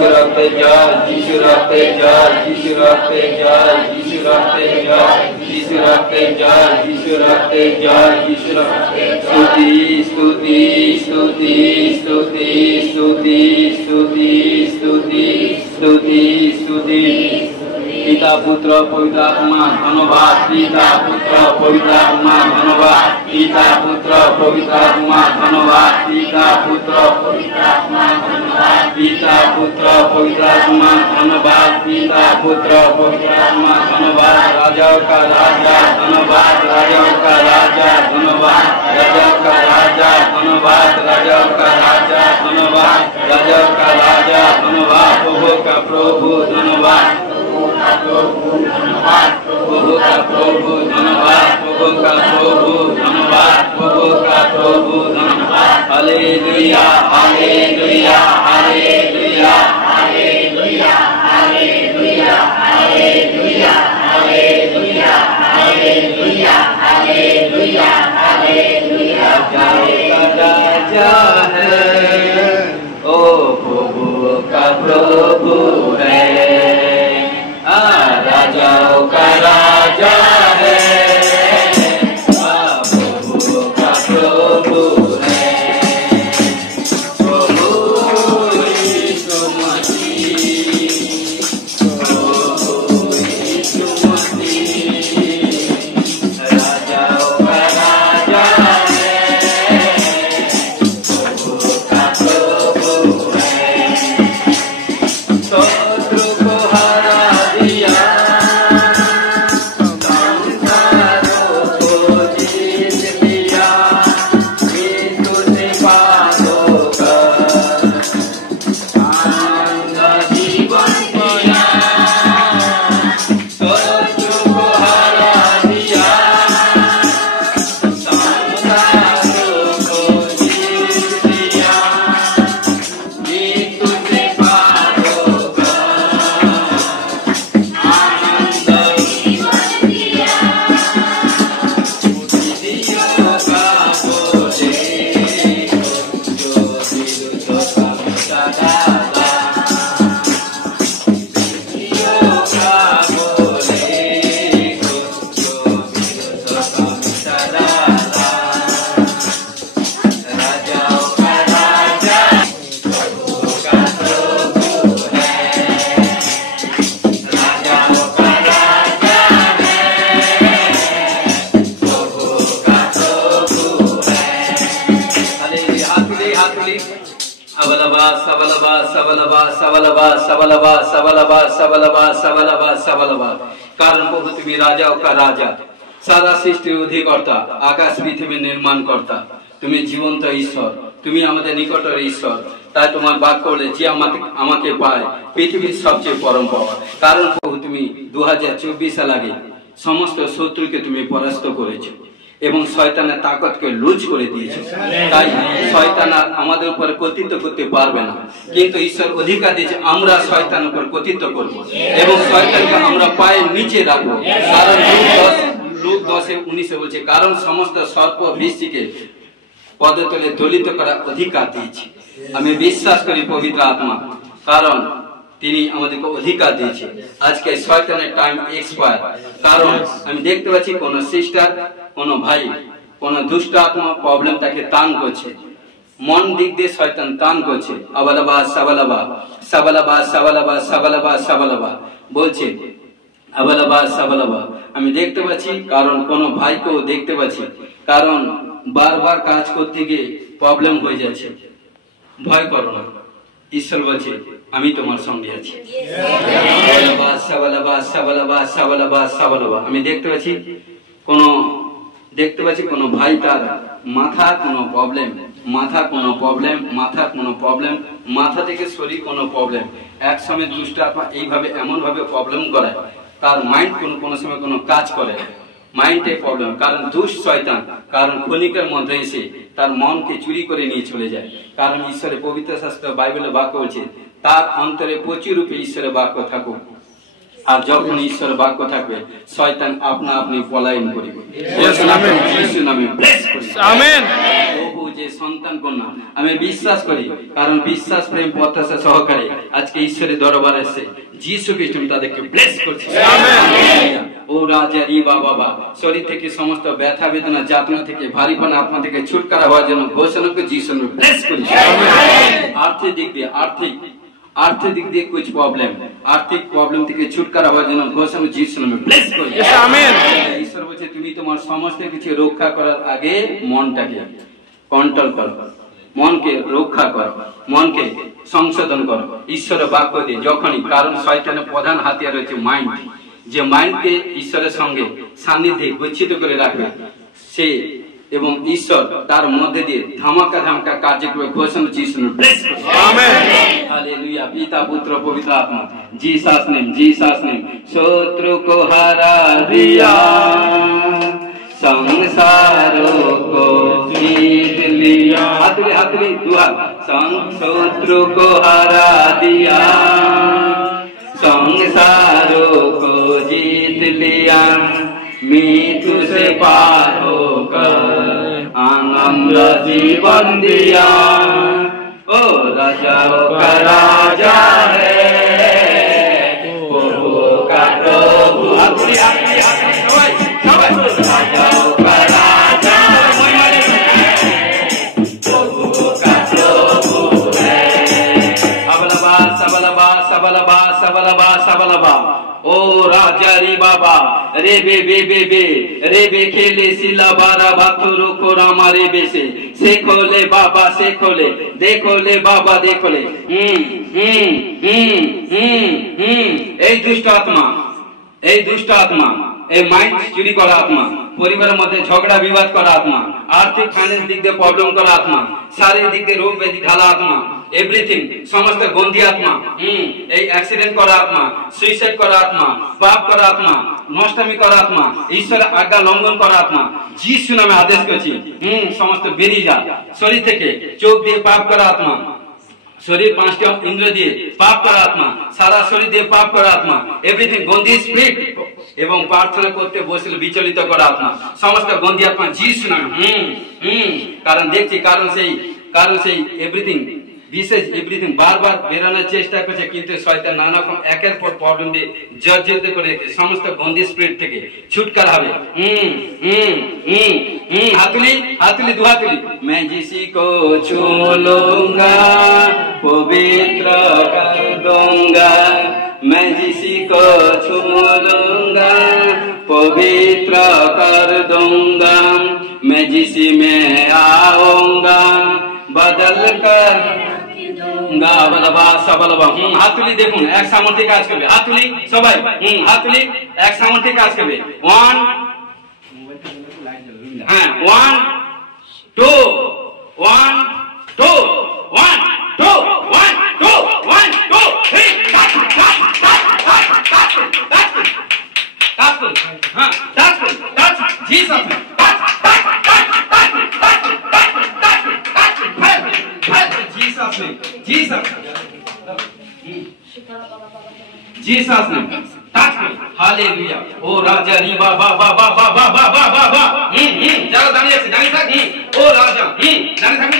যিশু রক্তে জল, যিশু রক্তে জল, যিশু রক্তে জল, যিশু রক্তে জল, যিশু রক্তে জল, যিশু রক্তে জল, যিশু রক্তে স্তুতি স্তুতি স্তুতি স্তুতি স্তুতি স্তুতি স্তুতি স্তুতি স্তুতি পিতা পুত্র পবিত্র আত্মা ধন্যবাদ, পিতা পুত্র পবিত্র আত্মা ধন্যবাদ, পিতা পুত্র পবিত্র আত্মা ধন্যবাদ, পিতা পুত্র পবিত্র আত্মা ধন্যবাদ, পিতা পুত্র পবিত্র আত্মা ধন্যবাদ, পিতা পুত্র পবিত্র আত্মা ধন্যবাদ, রাজা का राजा धन्यवाद, राजा का राजा धन्यवाद, राजा का राजा धन्यवाद, राजा का राजा धन्यवाद, राजा का राजा धन्यवाद, प्रभु का प्रभु धन्यवाद, प्रभु का प्रभु धन्यवाद, प्रभु का प्रभु धन्यवाद, प्रभु का प्रभु धन्यवाद, प्रभु का प्रभु धन्यवाद। Hallelujah hallelujah hallelujah hallelujah hallelujah hallelujah hallelujah hallelujah hallelujah hallelujah. राजा है ओ प्रभु का प्रभु है, राजाओं का राजा है, प्रभु का प्रभु है, प्रभु यीशु मसीह, प्रभु यीशु मसीह, राजाओं का राजा है, प्रभु का प्रभु है। शत्रु को हरा दिया, संसारों को जीत लिया, मृत्यु से पार होकर आनंद जीवन पाया। शत्रु को हरा दिया, संसारों को जीत लिया, मृत्यु से पार होकर आनंद जीवन दिया। बुद्धियों का बोले जो विरुद्ध का मिटा डाला, बुद्धियों का बोले जो विरुद्ध का मिटा डाला। राजाओं का राजा, प्रभु का प्रभु है, राजाओं का राजा है, प्रभु का प्रभु है। हालेलुया। हाथ तुली अबलबा सबलबा सबलबा सबलबा सबलबा सबलबा सबलबा सबलबा सबलबा। कारण प्रभु তুমি রাজাও কা রাজা, সারা সৃষ্টির অধিকর্তা, আকাশ পৃথিবী নির্মাণ কর্তা, তুমি জীবন্ত ঈশ্বর, তুমি আমাদের নিকটের ঈশ্বর। তাই তোমার বাক্য বলে যে আমাকে পায় পৃথিবীর সবচেয়ে পরম পাওয়া। কারণ প্রভু তুমি 2024 সাল আগে সমস্ত শত্রুকে তুমি পরাস্ত করেছো এবং শয়তানের তাকতকে লুজ করে দিয়েছো। তাই শয়তান আর আমাদের উপর কর্তৃত্ব করতে পারবে না, কিন্তু ঈশ্বর অধিকার দিয়েছে আমরা শয়তানের উপর কর্তৃত্ব করব এবং শয়তানকে আমরা পায়ের নিচে রাখবো। কারণ লুক 10:19 বলছে, কারণ সমস্ত সর্প বৃষ্টিকে পদতলে দলিত করার অধিকার দিয়েছে। আমি বিশ্বাস করি পবিত্র আত্মা, কারণ তিনি আমাদেরকে অধিকার দিয়েছে। আজকে শয়তানের টাইম এক্সপায়ার। কারণ আমি দেখতে পাচ্ছি কোন সিস্টার, কোন ভাই, কোন দুষ্ট আত্মা প্রবলেম তাকে টান করছে, মন দিক দিয়ে শয়তান টান করছে। আবালাবা সাবালাবা সাবালাবা সাবালাবা সাবালাবা সাবালাবা বলছে, আবালাবা সাবালাবা আমি দেখতে পাচ্ছি। কারণ কোন ভাইকেও দেখতে পাচ্ছি, কারণ বারবার কাজ করতে গিয়ে প্রবলেম হয়ে যাচ্ছে। ভয় করো না, ঈশ্বর বলছে আমি তোমার সঙ্গে আছি। আমি দেখতে পাচ্ছি কোন ভাই তার মাথা কোনো প্রবলেম, মাথা থেকে শরীর কোনো প্রবলেম, এক সময় দুষ্ট আত্মা এইভাবে এমন ভাবে প্রবলেম করে, তার মাইন্ড কোনো সময় কোনো কাজ করে, মাইন্ডে প্রবলেম। কারণ দুষ্ট শয়তান কারণ ক্ষণিকের মধ্যে এসে তার মনকে চুরি করে নিয়ে চলে যায়। কারণ ঈশ্বরের পবিত্র শাস্ত্র বাইবেলের বাক্য বলছে তার অন্তরে প্রচুর রূপে ঈশ্বরের বাক্য থাকুক, আর যখন ঈশ্বরের বাক্য থাকবে শয়তান আপনা আপনি পলায়ন করিবে। আমেন। প্রভু যে সন্তান কন্যা আমি বিশ্বাস করি, কারণ বিশ্বাস প্রেম প্রত্যাশা সহকারে আজকে ঈশ্বরের দরবারে এসে যিশু খ্রিস্ট তাদেরকে ব্লেস করছে। ও রাজা রিবা বাবা, শরীর থেকে সমস্ত ব্যথা বেদনা যাতনা থেকে ভারীপনা আত্মা থেকে ছুটকারা হওয়ার জন্য ঘোষণা করে যিশু ব্লেস করি। আর্থিক দিক দিয়ে आर्थिक दिक दिए कुछ प्रॉब्लम, आर्थिक प्रॉब्लम থেকে ছুটকারা হওয়ার জন্য ঘোষণা যিশুর নামে ব্লেস করি। আমেন। ঈশ্বর বলছে তুমি তোমার সমস্ত কিছু রক্ষা করার আগে মনটাকে কন্ট্রোল করো, মনকে রক্ষা করো, মনকে সংশোধন করো ঈশ্বরের বাক্য দিয়ে যখনই, কারণ শয়তানের প্রধান হাতিয়ার হচ্ছে মাইন্ড। যে মাইন্ডকে ঈশ্বরের সঙ্গে সান্নিধ্যে গচ্ছিত করে রাখবে সে এবং ঈশ্বর তার মধ্যে দিয়ে ধামাকা ধামাকা কার্যক্রমে ঘোষণা যিশুর ব্লেস করুন। আমেন। हालेलुया। पिता पुत्र पवित्र आत्मा, जीसस नेम शत्रु को हरा दिया, संसारों को जीत लिया। हाथली दुआ। शत्रु को हरा दिया, संसारों को जीत लिया, मृत्यु से पार होकर आनंद जीवन दिया। ओ राजाओं का राजा है, प्रभु का प्रभु। राजाओं का राजा है, प्रभु का प्रभु है। सबलबा सबलबा सबलबा सबलबा सबलबा। ओ राजा रे बाबा रे बे बे बे बे रे बे खेले सिला बारा बाथुरु कोरामा रे बे से खोले बाबा से खोले, देखो ले बाबा देखो ले। এই দুষ্ট আত্মা, এই দুষ্ট আত্মা, এই মাইন্ড চুরি করা আত্মা, পরিবারের মধ্যে ঝগড়া বিবাদ করা আত্মা, আর্থিক ফাইন্যান্স দিক দিয়ে প্রবলেম করা আত্মা, শারীরিক দিক দিয়ে রোগ ব্যাধি ঢালা আত্মা, এভরিথিং সমস্ত গন্ধি আত্মা, এই অ্যাক্সিডেন্ট করা আত্মা, সুইসাইড করা আত্মা, পাপ করা আত্মা, নষ্টামি করা আত্মা, ঈশ্বরের আজ্ঞা লঙ্ঘন করা আত্মা যিশু নামে আদেশ করছি সমস্ত বেরিয়ে যা শরীর থেকে। চোখ দিয়ে পাপ করা আত্মা, শরীর পাঁচটি ইন্দ্র দিয়ে পাপ করা আত্মা, সারা শরীর দিয়ে পাপ করা আত্মা, এভরিথিং গন্ধি স্পিরিট এবং প্রার্থনা করতে বসলে বিচলিত করা আত্মা, সমস্ত গন্ধি আত্মা যিশু নামে। কারণ দেখছি, কারণ সেই এভরিথিং বিশেষ এভরিথিং বারবার বেরানোর চেষ্টা করছে, কিন্তু শয়তান নানা রকম একের পর প্রবলেম দিয়ে জর্জরিত করে সমস্ত গন্ধি স্পিরিট থেকে ছুটকারা হবে। हाथुली दुआ तुली। मैं जिसी को छू लूंगा पवित्र कर दूंगा, मैं जिसी को छू लूंगा पवित्र कर दूंगा, मैं जिसी में आऊंगा बदल कर बलबा सबलबा। हाथुली देखুন এক সামর্থ্যে কাজ করবে। হাতুলি সবাই হাতুলি এক সামর্থ্যে কাজ করবে। 1 1 2 1 2 1 2 1 2 1 2 3 Jesus Jesus name. Touch me. Hallelujah. Oh Raja ri ba ba ba ba ba ba ba ba ba ba. যারা দাঁড়িয়ে আছে দাঁড়িয়ে থাক। ও রাজা দাঁড়িয়ে থাক।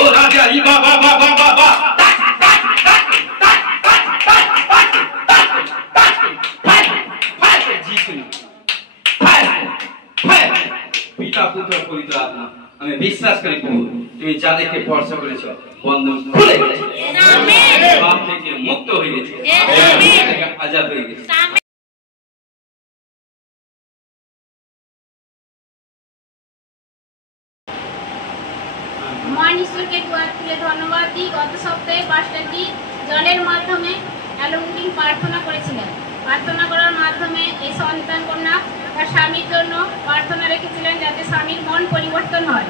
ও রাজা রি বা বা বা বা বা বা। পিতা পুত্র পবিত্র আত্মা আমি বিশ্বাস করি প্রভু তুমি যাদেরকে স্পর্শ করেছো বন্ধন খুলে গেছে, পাপ থেকে মুক্ত হয়ে গেছে, আজাদ হয়ে গেছে। মহান ঈশ্বরকে তুলে ধন্যবাদ দিই। গত সপ্তাহে পাস্টারজি জলের মাধ্যমে অ্যালুমিনিং প্রার্থনা করেছিলেন। প্রার্থনা করার মাধ্যমে এই সন্তান কন্যা তার স্বামীর জন্য প্রার্থনা রেখেছিলেন যাতে স্বামীর মন পরিবর্তন হয়।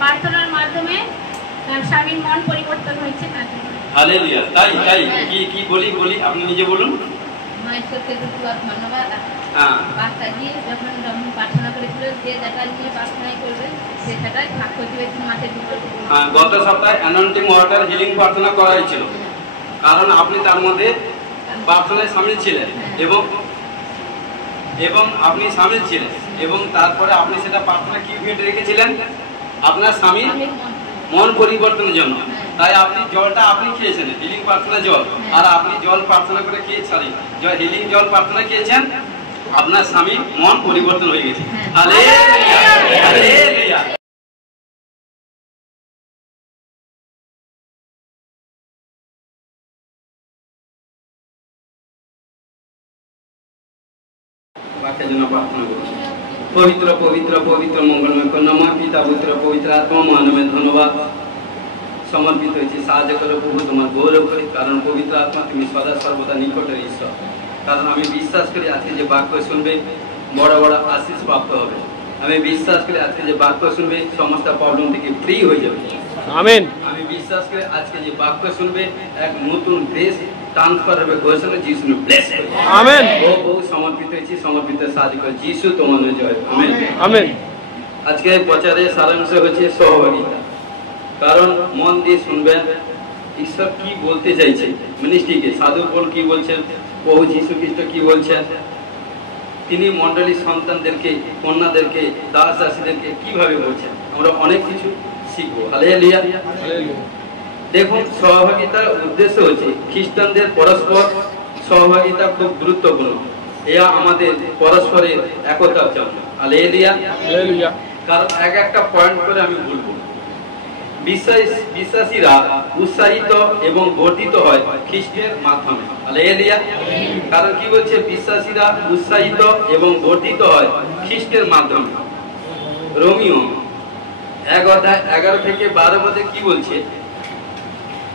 প্রার্থনার মাধ্যমে তার স্বামীর মন পরিবর্তন হয়েছে। হালেলুয়া। তাই তাই কি বলি আপনি নিজে বলুন। ঈশ্বরকে ধন্যবাদ। পাস্টারজি যখন প্রার্থনা করেছিল যে যেটা নিয়ে প্রার্থনা করবে সেটাই সাক্ষ্য দিয়েছে মাঠে। গত সপ্তাহে অ্যানয়েন্টিং ওয়াটার হিলিং প্রার্থনা করা হয়েছিল, কারণ আপনি তার মধ্যে প্রার্থনায় সামিল ছিলেন এবং আপনি সামিল ছিলেন এবং তারপরে আপনি সেটা প্রার্থনা কি ফিল্ড রেখেছিলেন আপনার স্বামীর মন পরিবর্তনের জন্য। তাই আপনি জলটা আপনি খেয়েছেন হিলিং প্রার্থনা জল, আর আপনি জল প্রার্থনা করে খেয়েছেন হিলিং জল প্রার্থনা খেয়েছেন, আপনার স্বামীর মন পরিবর্তন হয়ে গেছে। Hallelujah, hallelujah. বাক্যের জন্য প্রার্থনা করুন। পবিত্র পবিত্র পবিত্র মঙ্গলময় করুণাময় পিতা পুত্র পবিত্র আত্মা মহানমের ধন্যবাদ সমর্পিত হয়েছে। সাহায্য করো প্রভু তোমার গৌরব করি, কারণ পবিত্র আত্মা তুমি সদা সর্বদা নিকটের ঈশ্বর। কারণ আমি বিশ্বাস করি আজকে যে বাক্য শুনবে বড় বড় আশীষ প্রাপ্ত হবে। আমি বিশ্বাস করি আজকে যে বাক্য শুনবে সমস্ত প্রবলেম থেকে ফ্রি হয়ে যাবে। আমেন। আমি বিশ্বাস করি আজকে যে বাক্য শুনবে এক নতুন দেশ ট্রান্সফার হবে। ঘোষণা যিশু ব্লেস করবে। আমেন। বহু সমর্পিত হয়েছি, সমর্পিত সাহায্য করে যিশু তোমার জয়। Amen, amen. আজকে প্রচারের সারাংশ হচ্ছে সহভাগিতা। কারণ মন দিয়ে শুনবেন ঈশ্বর কি বলতে চাইছে মিনিস্ট্রিকে, সাধু পল কি বলছেন, প্রভু যীশু খ্রিস্ট কি বলছেন, তিনি মণ্ডলীর সন্তানদেরকে, কন্যাদেরকে, দাস দাসীদেরকে কিভাবে বলছেন, আমরা অনেক কিছু শিখবো। হালেলুয়া। দেখুন, সহভাগিতার উদ্দেশ্য হচ্ছে খ্রিস্টানদের পরস্পর সহভাগিতা খুব গুরুত্বপূর্ণ। এরা আমাদের পরস্পরের একতার জন্য। হালেলুয়া। কারণ একটা পয়েন্ট করে আমি বলবো, বিশ্বাসীরা উৎসাহিত এবং বর্ধিত হয় খ্রিস্টের মাধ্যমে। হালেলুয়া। কারণ কি বলছে, বিশ্বাসীরা উৎসাহিত এবং বর্ধিত হয় খ্রিস্টের মাধ্যমে। রোমিও 1:11-12 মধ্যে কি বলছে,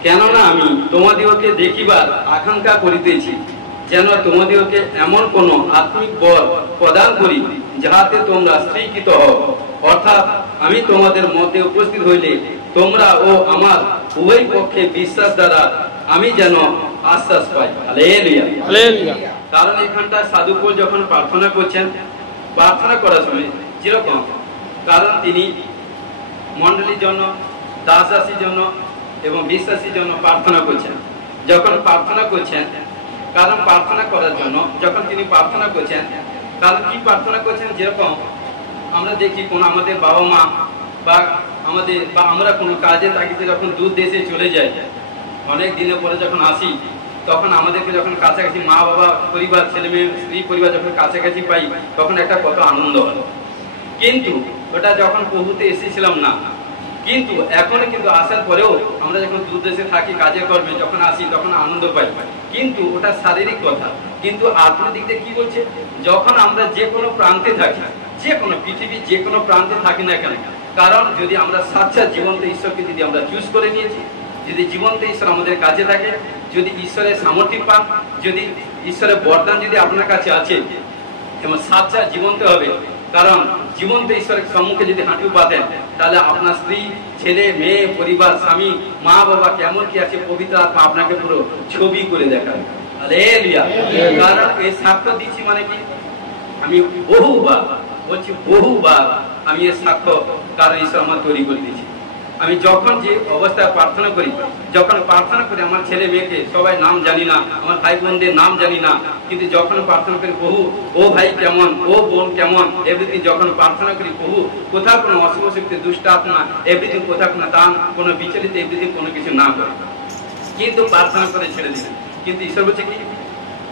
কেননা আমি তোমাদিগকে দেখিবার আকাঙ্ক্ষা করিতেছি, যেন তোমাদিগকে এমন কোন আত্মিক বল প্রদান করি যাহাতে তোমরা স্ত্রীকৃত হও। অর্থাৎ আমি তোমাদের মধ্যে উপস্থিত হইলে তোমরা ও আমার উভয় পক্ষে বিশ্বাস দ্বারা আমি যেন আশ্বাস পাই। Hallelujah, hallelujah. কারণ এখানটা সাধু পৌল যখন প্রার্থনা করছেন, প্রার্থনা করার সময় যেরকম, কারণ তিনি মণ্ডলীর জন্য, দাস দাসীর জন্য এবং বিশ্বাসীর জন্য প্রার্থনা করছেন। যখন প্রার্থনা করছেন, কারণ প্রার্থনা করার জন্য যখন তিনি প্রার্থনা করছেন, কারণ কি প্রার্থনা করছেন, যেরকম আমরা দেখি কোন আমাদের বাবা মা বা আমরা কোনো কাজে তাগিদে যখন দূর দেশে চলে যাই, অনেক দিনের পরে যখন আসি, তখন আমাদেরকে যখন কাছাকাছি মা বাবা পরিবার, ছেলে মেয়ে, স্ত্রী পরিবার যখন কাছাকাছি পাই, তখন একটা কত আনন্দ হয়। কিন্তু ওটা যখন প্রভুতে এসেছিলাম না, কিন্তু এখন কিন্তু আসার পরেও আমরা যখন দূর দেশে থাকি কাজে কর্মে, যখন আসি তখন আনন্দ পাই, কিন্তু ওটা শারীরিক কথা। কিন্তু আত্মিক দিক দিয়ে কি বলছে, যখন আমরা যে কোনো প্রান্তে থাকি, যে কোনো পৃথিবীর যে কোনো প্রান্তে থাকি না কেন, কারণ যদি আমরা সাক্ষাৎ জীবন্ত ঈশ্বরকে যদি আমরা চুজ করে নিয়েছি, যদি জীবন্ত ঈশ্বর আমাদের কাছে থাকে, যদি ঈশ্বরের সামর্থ্য পান, যদি ঈশ্বরের বরদান যদি আপনার কাছে আছে এবং সাক্ষাৎ জীবন্ত হবে, কারণ জীবন্ত ঈশ্বরের সম্মুখে যদি হাঁটু পাতেন, তাহলে আপনার স্ত্রী, ছেলে মেয়ে, পরিবার, স্বামী, মা বাবা কেমন কি আছে, পবিত্র আত্মা আপনাকে পুরো ছবি করে দেখাবে। হালেলুয়া। কারণ এই সাক্ষ্য দিচ্ছি মানে কি, আমি বহুবার বলছি, বহুবার আমি এর সাক্ষ্য, কারণ ঈশ্বর আমার তৈরি করে দিয়েছি। আমি যখন যে অবস্থায় প্রার্থনা করি, যখন প্রার্থনা করি আমার ছেলে মেয়েকে সবাই নাম জানি না, আমার ভাই বোনদের নাম জানি না, কিন্তু যখন প্রার্থনা করি প্রভু ও ভাই কেমন, ও বোন কেমন, এভরিথিং যখন প্রার্থনা করি প্রভু কোথাও কোনো অশুভ শক্তি, দুষ্ট আত্মা, এভরিথিং কোথাও কোনো দান, কোনো বিচলিত, এভরিথিং কোনো কিছু না করে, কিন্তু প্রার্থনা করে ছেড়ে দিলেন। কিন্তু ঈশ্বর বলছে কি,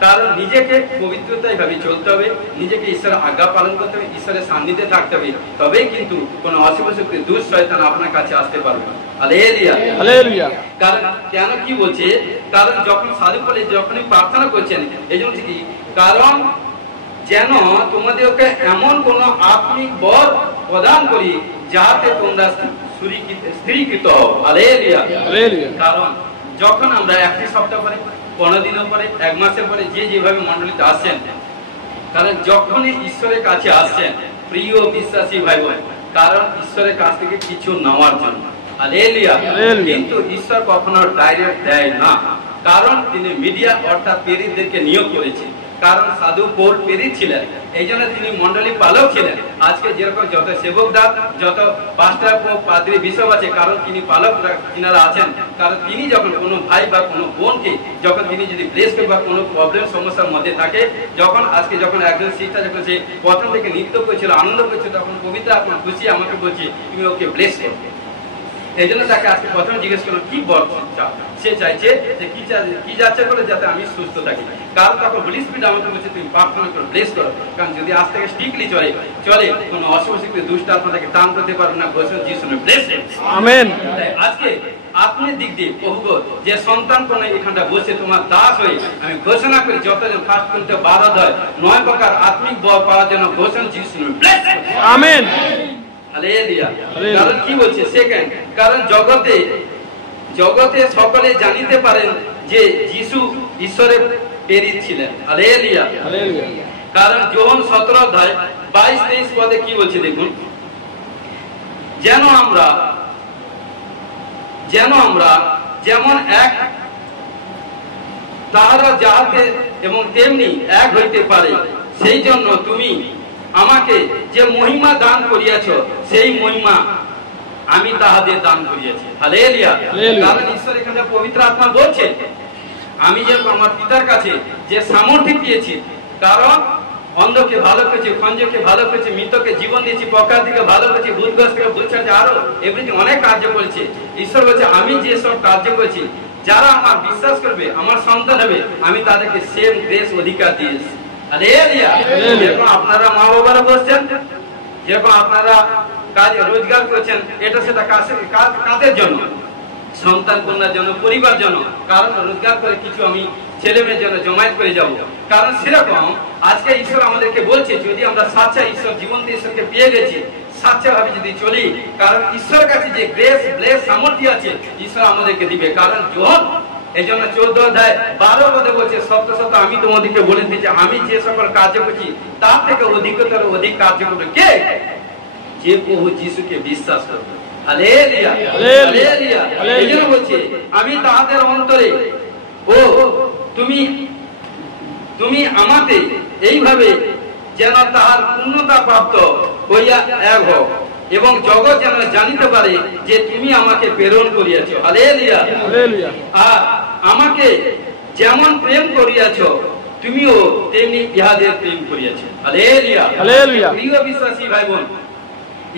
কারণ নিজেকে পবিত্রতায় ভাবে চলতে হবে, নিজেকে ঈশ্বরের আজ্ঞা পালন করতে হবে, ঈশ্বরের সান্নিধ্যে থাকতে হবে, তবেই কিন্তু কোন অশুভ শক্তি, দুষ্ট শয়তান আপনার কাছে আসতে পারবে। Hallelujah, hallelujah. কারণ কেন কি বলছে, কারণ যখন সাধু বলে যখনই প্রার্থনা করছেন, এই জন্য কি, কারণ যেন তোমাদেরকে এমন কোন আত্মিক বল প্রদান করি যাহাতে তোমরা স্ত্রীকৃত হও। Hallelujah, hallelujah. কারণ যখন আমরা একটি সপ্তাহ পরে, 15 দিনের পরে, 1 মাসের পরে যে যেভাবে মণ্ডলীতে আসছেন, কারণ যখনই ঈশ্বরের কাছে আসছেন প্রিয় বিশ্বাসী ভাই বোন, কারণ ঈশ্বরের কাছ থেকে কিছু নেওয়ার জন্য। হালেলুয়া। কিন্তু ঈশ্বর কখনো ডাইরেক্ট দেয় না, কারণ তিনি মিডিয়া অর্থাৎ প্রেরিতদেরকে নিয়োগ করেছেন। কারণ সাধু পৌল পেরিত ছিলেন, এই জন্য তিনি মন্ডলী পালক ছিলেন। আজকে যেরকম যত সেবকরা, যত পাস্টার, পাদ্রী, বিশপ আছে, কারণ তিনি পালক তিনারা আছেন। কারণ তিনি যখন কোনো ভাই বা কোনো বোনকে যখন তিনি যদি ব্লেস করে বা কোনো প্রবলেম সমস্যার মধ্যে থাকে, যখন আজকে যখন একজন সিস্টার যখন সে প্রথম থেকে নৃত্য করছিল, আনন্দ করছিল, তখন কবিতা আপনার খুশি আমাকে বলছি তুমি ওকে ব্লেস করো। এই জন্য তাকে আজকে প্রথমে জিজ্ঞেস করলো কি বরকত চাও। সে চাইছে যে কি যাচ্ছে করে যাতে আমি সুস্থ থাকি। কারণ তখন হোলি স্পিরিট আমাকে বলছে তুমি প্রার্থনা করো, ব্লেস করো। কারণ যদি আজ থেকে স্ট্রিক্টলি চলে কোনো অশুভ শক্তি দুষ্ট আত্মা থেকে টান করতে পারবে না। ঘোষণা যিশু ব্লেস আমেন। আজকে আপনি দিক দিয়ে প্রভু যে সন্তান কোন এখানটা বসে তোমার দাস হয়ে আমি ঘোষণা করি যতজন ফার্স্ট করতে 12 হয় 9 প্রকার আত্মিক বল পাওয়ার জন্য ঘোষণা যিশু ব্লেস আমেন। হালেলুয়া। কারণ কি বলছে সেকেন্ড, কারণ জগতে সকলে জানিতে পারেন যে যিশু ঈশ্বরের প্রেরিত ছিলেন। হালেলুয়া। কারণ যোহন 17 অধ্যায় 22-23 পদে কি বলছে দেখুন, যেন আমরা যেমন এক তাহারা যাহাতে এবং তেমনি এক হইতে পারে, সেই জন্য তুমি আমাকে যে মহিমা দান করিয়াছ সেই মহিমা আমি তাহাদের দান করিয়াছি। হালেলুয়া। কারণ ঈশ্বর এখানে পবিত্র আত্মা বলছে আমি যে আমার পিতার কাছে যে সামর্থ্য দিয়েছি, কারণ অন্ধকে ভালো করেছি, খঞ্জকে ভালো করেছি, মৃতকে জীবন দিয়েছি, প্রকৃতিকে ভালো করেছি, ভূতগ্রস্তকে বুঝছে, আরো এভরিথিং অনেক কার্য করেছে। ঈশ্বর বলছে আমি যে সব কার্য করেছি যারা আমার বিশ্বাস করবে, আমার সন্তান হবে, আমি তাদেরকে সেম গ্রেস অধিকার দিয়েছি। যেরকম আপনারা মা বাবারা বসছেন, যেরকম আপনারা কাজ রোজগার করেছেন, এটা সেটা কাদের জন্য? সন্তান কন্যার জন্য, পরিবার জন্য। কারণ রোজগার করে কিছু আমি ছেলে মেয়ের জন্য জমায়েত করে যাব। কারণ সেরকম আজকে ঈশ্বর আমাদেরকে বলছে যদি আমরা সাচ্চা ঈশ্বর জীবন্ত ঈশ্বরকে পেয়ে গেছি, সাচ্চা ভাবে যদি চলি, কারণ ঈশ্বর কাছে যে গ্রেস ব্লেস সামর্থ্য আছে ঈশ্বর আমাদেরকে দিবে। কারণ যোহন এই জন্য 14 অধ্যায় 12 পদে বলছে সত্য সত্য আমি তোমাদেরকে বলে দিচ্ছি আমি যে সকল কার্য করছি তার থেকে অধিকতর অধিক কার্য করবে কে? যে প্রভু যিশুকে বিশ্বাস করবে। হালেলুয়া। হালেলুয়া। এই জন্য বলছে আমি তাহাদের অন্তরে ও তুমি আমাতে এইভাবে যেন তাহার পূর্ণতা প্রাপ্ত হইয়া এক হও এবং জগৎ যেন জানিতে পারে যে তুমি আমাকে প্রেরণ করিয়াছ। হালেলুয়া। হালেলুয়া। আর আমাকে যেমন প্রেম করিয়াছ তুমিও তেমনি ইহাদের প্রেম করিয়াছ। হালেলুয়া। হালেলুয়া। প্রিয় বিশ্বাসী ভাই বোন,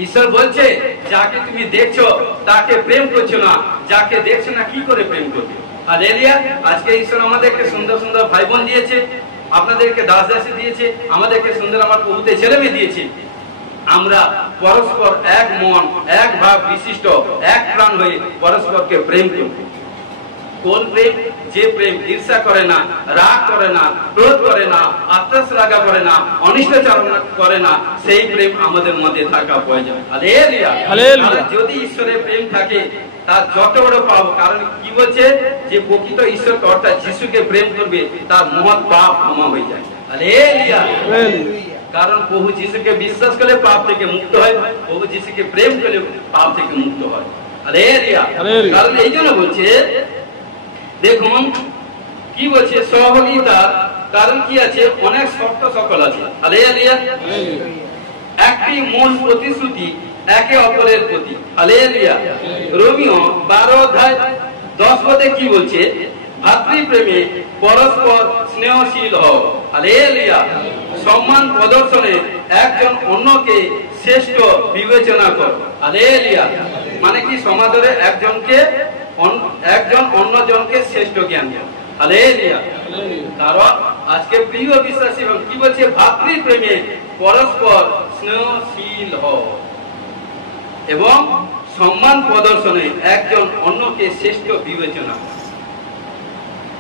ঈশ্বর বলছে যাকে তুমি দেখছো তাকে প্রেম করছো না, যাকে দেখছো না কি করে প্রেম করবে? হালেলুয়া। আজকে ঈশ্বর আমাদেরকে সুন্দর সুন্দর ভাই বোন দিয়েছে, আপনাদেরকে দাস দাসী দিয়েছে, আমাদেরকে সুন্দর আমার প্রভুতে ছেলে মেয়ে দিয়েছে। আমরা পরস্পর এক মন এক ভাব বিশিষ্ট এক প্রাণ হয়ে পরস্পরকে প্রেম করব। কোন প্রেম? যে প্রেম ঈর্ষা করে না, রাগ করে না, ক্রোধ করে না, আত্মশ্লাঘা করে না, অনিষ্টচারণ করে না, সেই প্রেম আমাদের মধ্যে থাকা প্রয়োজন। হালেলুয়া। হালেলুয়া। যদি ঈশ্বরের প্রেম থাকে তার যত বড় পাবো। কারণ কি বলছে যে প্রকৃত ঈশ্বর অর্থাৎ যিশুকে প্রেম করবে তার মহৎ পাপ ক্ষমা হয়ে যায়। হালেলুয়া। কারণ প্রভু যিশুকে বিশ্বাস করলে পাপ থেকে মুক্ত হয়, প্রভু যিশুকে প্রেম করলে পাপ থেকে মুক্ত হয়। হালেলুয়া। কারণ এই জন্য বলছে দেখুন কি বলছে সহভাগিতা। কারণ কি আছে? অনেক শর্ত সকল আছে। হালেলুয়া। একটি মূল প্রতিশ্রুতি একে অপরের প্রতি। হালেলুয়া। রোমিও 12 অধ্যায় 10 পদে কি বলছে? ভাতৃপ্রেমে পরস্পর স্নেহশীল হও। হালেলুয়া। সম্মান প্রদর্শনে একজন অন্যকে শ্রেষ্ঠ বিবেচনা করো। হালেলুয়া। মানে কি? সমাদরে একজন অন্যজনকে শ্রেষ্ঠ জ্ঞান দেন। হালেলুয়া। কারণ আজকে প্রিয় বিশ্বাসী কি বলছে? ভাতৃপ্রেমে পরস্পর স্নেহশীল হও এবং সম্মান প্রদর্শনে একজন অন্যকে শ্রেষ্ঠ বিবেচনা।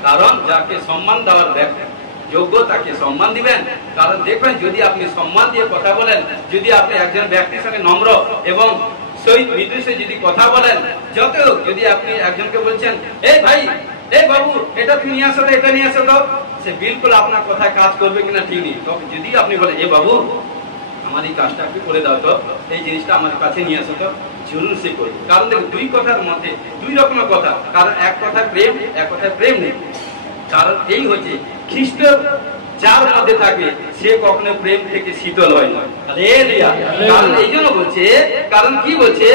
কারণ যাকে সম্মান দেওয়ার যোগ্য তাকে সম্মান দিবেন। কারণ দেখবেন যদি আপনি সম্মান দিয়ে কথা বলেন, যদি আপনি একজন ব্যক্তির সঙ্গে নম্র এবং সহিত মৃদুষে যদি কথা বলেন, যত যদি আপনি একজনকে বলছেন এই ভাই এই বাবু এটা তুমি নিয়ে আসো তো, এটা নিয়ে আসো তো, সে বিলকুল আপনার কথায় কাজ করবে কিনা ঠিক নেই। যদি আপনি বলেন এ বাবু আমার এই কাজটা একটু করে দাও তো, এই জিনিসটা আমার কাছে নিয়ে আসো তো, জরুর সে করবে। কারণ দেখো দুই কথার মধ্যে দুই রকমের কথা। কারণ এক কথায় প্রেম, এক কথায় প্রেম নেই। কারণ এই হচ্ছে খ্রিস্ট যার মধ্যে থাকে সে কখনো প্রেম থেকে শীতল হয় না। হালেলুয়া। কারণ এই জন্য বলছে, কারণ কি বলছে,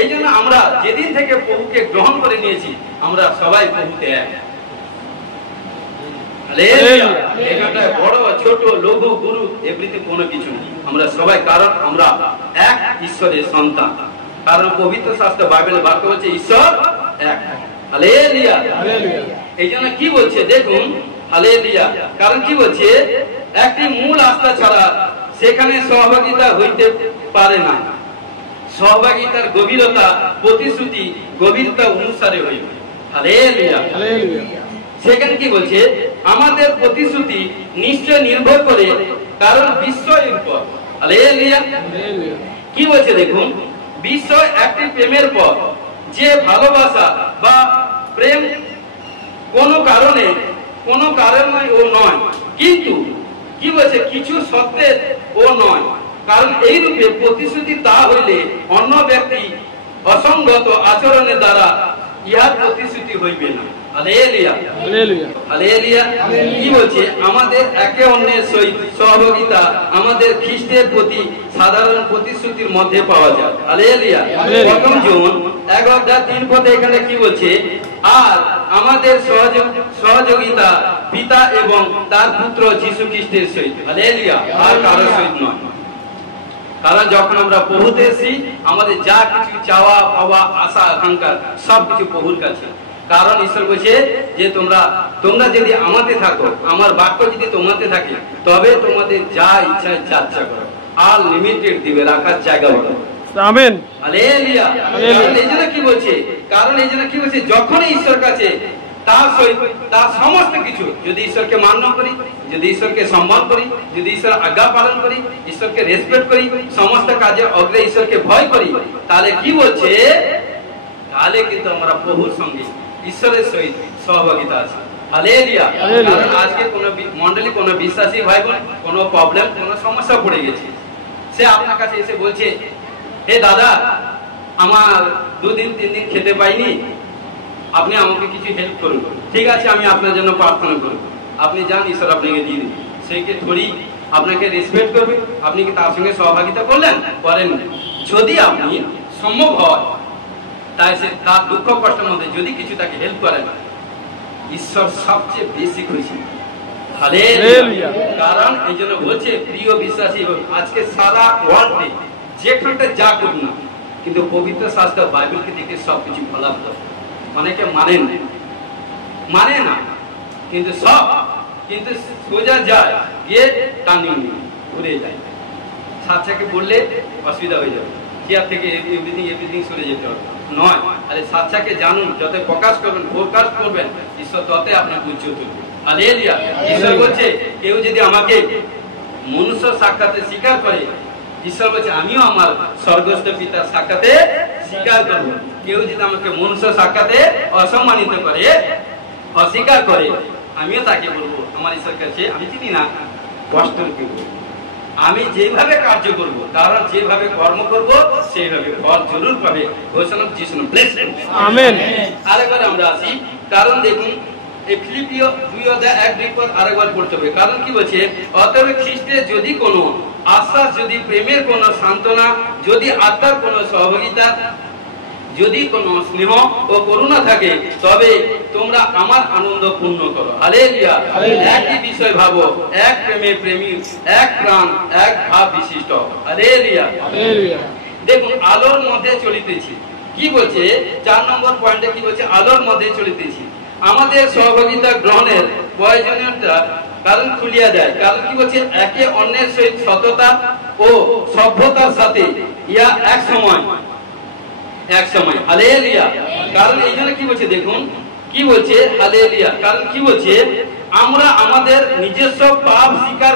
এই জন্য আমরা যেদিন থেকে প্রভুকে গ্রহণ করে নিয়েছি আমরা সবাই প্রভুতে এক। হালেলুয়া। বড় ছোট লঘু গুরু এমনিতে কোনো কিছু নেই, আমরা সবাই, কারণ আমরা এক ঈশ্বরের সন্তান। কারণ পবিত্র শাস্ত্র বাইবেলের বাক্য হচ্ছে ঈশ্বর এক। হালেলুয়া। এই জন্য কি বলছে দেখুন, হালেলুয়া। কারণ কি বলছে, একটি মূল আস্থা ছাড়া সেখানে সহভাগিতা হইতে পারে না। সহভাগিতার গভীরতা প্রতিশ্রুতি গভীরতা অনুসারে হইবে। হালেলুয়া। সেখানে কি বলছে, আমাদের প্রতিশ্রুতি নিশ্চয় নির্ভর করে কারণ বিষয়ের উপর। হালেলুয়া। কি বলছে দেখুন, বিষয় একটি প্রেমের পর, যে ভালোবাসা বা প্রেম কোনো কারণে ও নয়, কিন্তু কি বলছে কিছু সত্ত্বের ও নয়। কারণ এই রূপে প্রতিশ্রুতি তা হইলে অন্য ব্যক্তি অসঙ্গত আচরণের দ্বারা ইহার প্রতিশ্রুতি হইবে না। হালেলুয়া। হালেলুয়া। কি বলছে, আমাদের একে অন্যের সহিত সহযোগিতা আমাদের খ্রিস্টের প্রতি সাধারণ প্রতিশ্রুতির মধ্যে পাওয়া যায়। হালেলুয়া। প্রথম জন 1:3 এখানে কি বলছে, আর আমাদের সহযোগিতা পিতা এবং তার পুত্র যীশু খ্রিস্টের সহিত। হালেলুয়া। আর কারোর সহিত নয়। কারণ যখন আমরা প্রভুতে এসেছি আমাদের যা কিছু চাওয়া পাওয়া আশা আকাঙ্ক্ষা সবকিছু প্রভুর কাছে। কারণ ঈশ্বর বলছে যে তোমরা যদি আমাতে থাকো, আমার বাক্য যদি তোমাতে থাকে, তবে তোমাদের যা ইচ্ছা যাচ্ছা করো, আর লিমিটেড দিবে, রাখার জায়গা বলো। আমেন। হালেলুয়া। কারণ এই জন্য কি বলছে, যখনই ঈশ্বর কাছে তার সমস্ত কিছু, যদি ঈশ্বরকে মান্য করি, যদি ঈশ্বরকে সম্মান করি, যদি ঈশ্বর আজ্ঞা পালন করি, ঈশ্বরকে রেসপেক্ট করি, সমস্ত কাজে অগ্রে ঈশ্বরকে ভয় করি, তাহলে কি বলছে, তাহলে কিন্তু আমরা প্রভুর সঙ্গে ঈশ্বরের সহিত সহভাগিতা আছে। হালেলুয়া। কারণ আজকে কোন মন্ডলী, কোন বিশ্বাসী ভাই বোন কোন প্রবলেম, কোন সমস্যা পড়ে গেছে, সে আপনার কাছে এসে বলছে, হে দাদা, আমার 2 দিন 3 দিন খেতে পাইনি, আপনি আমাকে কিছু হেল্প করুন। ঠিক আছে, আমি আপনার জন্য প্রার্থনা করব। আপনি যান, ঈশ্বর আপনাকে দিয়ে দেবে। সে কি থোড়ি আপনাকে রেসপেক্ট করবে? আপনি কি তার সঙ্গে সহভাগিতা করেন? যদি আপনি সম্ভব হয়, তাই সে তার দুঃখ কষ্টের মধ্যে যদি কিছু তাকে হেল্প করেন, ঈশ্বর সবচেয়ে বেশি খুশি। হালেলুয়া। কারণ এই জন্য বলছে, প্রিয় বিশ্বাসী, আজকে সারা ওয়ার্ল্ডে যেখানটা যা করুন না, কিন্তু পবিত্র শাস্ত্র বাইবেলকে দেখে সবকিছু ফলাফল। অনেকে মানে না, কিন্তু সোজা যায়, গিয়ে টার্নিং ঘুরে যায়। সাচ্চাকে বললে অসুবিধা হয়ে যাবে, চেয়ার থেকে এভরিথিং সরে যেতে হবে নয়। আরে সাচ্চাকে জানুন, যত প্রকাশ করবেন ঈশ্বর তত আপনাকে উচ্চ তুলবে। হালেলুয়া। ঈশ্বর বলছে, কেউ যদি আমাকে মনুষ্য সাক্ষাতে স্বীকার করে, ঈশ্বর বলছে আমিও আমার স্বর্গস্থ পিতার সাক্ষাতে স্বীকার করব। কেউ যদি আমাকে মনুষ্য সাক্ষাতে অসম্মানিত করে, অস্বীকার করে, আমিও তাকে বলবো আমার ঈশ্বর কাছে আমি চিনি না, কষ্ট করব। আমি যেভাবে কার্য করব, কারণ যেভাবে কর্ম করব সেইভাবে ফল জরুর পাবে। ঘোষণা যিশু ব্লেস। আমেন। আরেকবার আমরা আসি, কারণ দেখুন এই ফিলিপিও 2:1 আরেকবার পড়তে হবে। কারণ কি বলছে, অতএব খ্রিস্টে যদি কোনো আশ্বাস, যদি প্রেমের কোনো সান্ত্বনা, যদি আত্মার কোনো সহভাগিতা, যদি কোনো স্নেহ ও করুণা থাকে, তবে তোমরা আমার আনন্দ পূর্ণ করো। হালেলুয়া। একই বিষয় ভাবো, এক প্রেমে প্রেমী, এক প্রাণ, এক ভাব বিশিষ্ট। হালেলুয়া। দেখুন আলোর মধ্যে চলিতেছি, কি বলছে 4 নম্বর পয়েন্টে কি বলছে, আলোর মধ্যে চলিতেছি। আমাদের সহভাগিতা গ্রহণের প্রয়োজনীয়তা কারণ খুলিয়া যায়। কারণ কি বলছে, একে অন্যের সহিত সততা ও সভ্যতার সাথে ইয়া এক সময়। হালেলুয়া। কারণ এই জন্য কি বলছে দেখুন, কি বলছে, হালেলুয়া। কারণ কি বলছে, আমরা আমাদের নিজস্ব পাপ স্বীকার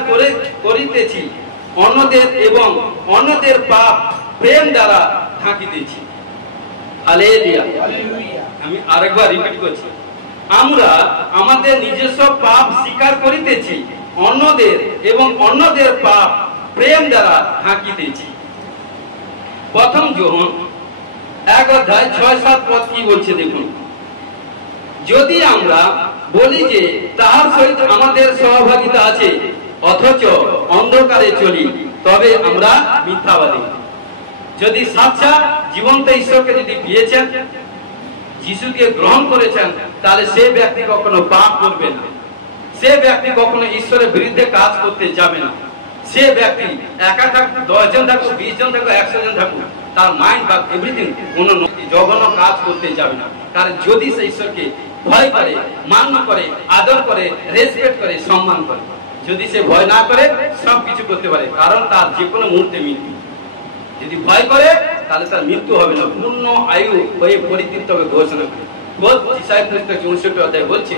করিতেছি অন্যদের, এবং অন্যদের পাপ প্রেম দ্বারা ঢাকিতেছি। হালেলুয়া। আমি আরেকবার রিপিট করছি, আমরা আমাদের নিজস্ব পাপ স্বীকার করিতেছি অন্যদের, এবং অন্যদের পাপ প্রেম দ্বারা ঢাকিতেছি। প্রথম যোহন 1:6-7 কি বলছে দেখুন, যদি আমরা বলি যে তাহার সহিত আমাদের সহভাগিতা আছে, অথচ অন্ধকারে চলি, তবে আমরা মিথ্যাবাদী। যদি সাচ্চা জীবন্ত ঈশ্বরকে যদি পেয়েছেন, যিশুকে গ্রহণ করেছেন, তাহলে সে ব্যক্তি কখনো পাপ করবে না, সে ব্যক্তি কখনো ঈশ্বরের বিরুদ্ধে কাজ করতে যাবে না। সে ব্যক্তি একা থাকুক, 10 জন থাকুক, 20 জন থাকুক, 100 জন থাকুক, তার মাইন্ড বা এভরিথিং কোনো জঘন্য কাজ করতে যাবে না। কারণ যদি সে ঈশ্বরকে ভয় করে, মান্য করে, আদর করে, রেসপেক্ট করে, সম্মান করে, যদি সে ভয় না করে, সবকিছু করতে পারে, কারণ তার যে কোনো মুহূর্তে মৃত্যু। যদি ভয় করে তাহলে তার মৃত্যু হবে না, পূর্ণ আয়ু হয়ে পরিতৃপ্ত হবে ঘোষণা করে। বোধ ঈসায় পুস্তক 64 অধ্যায় বলছে,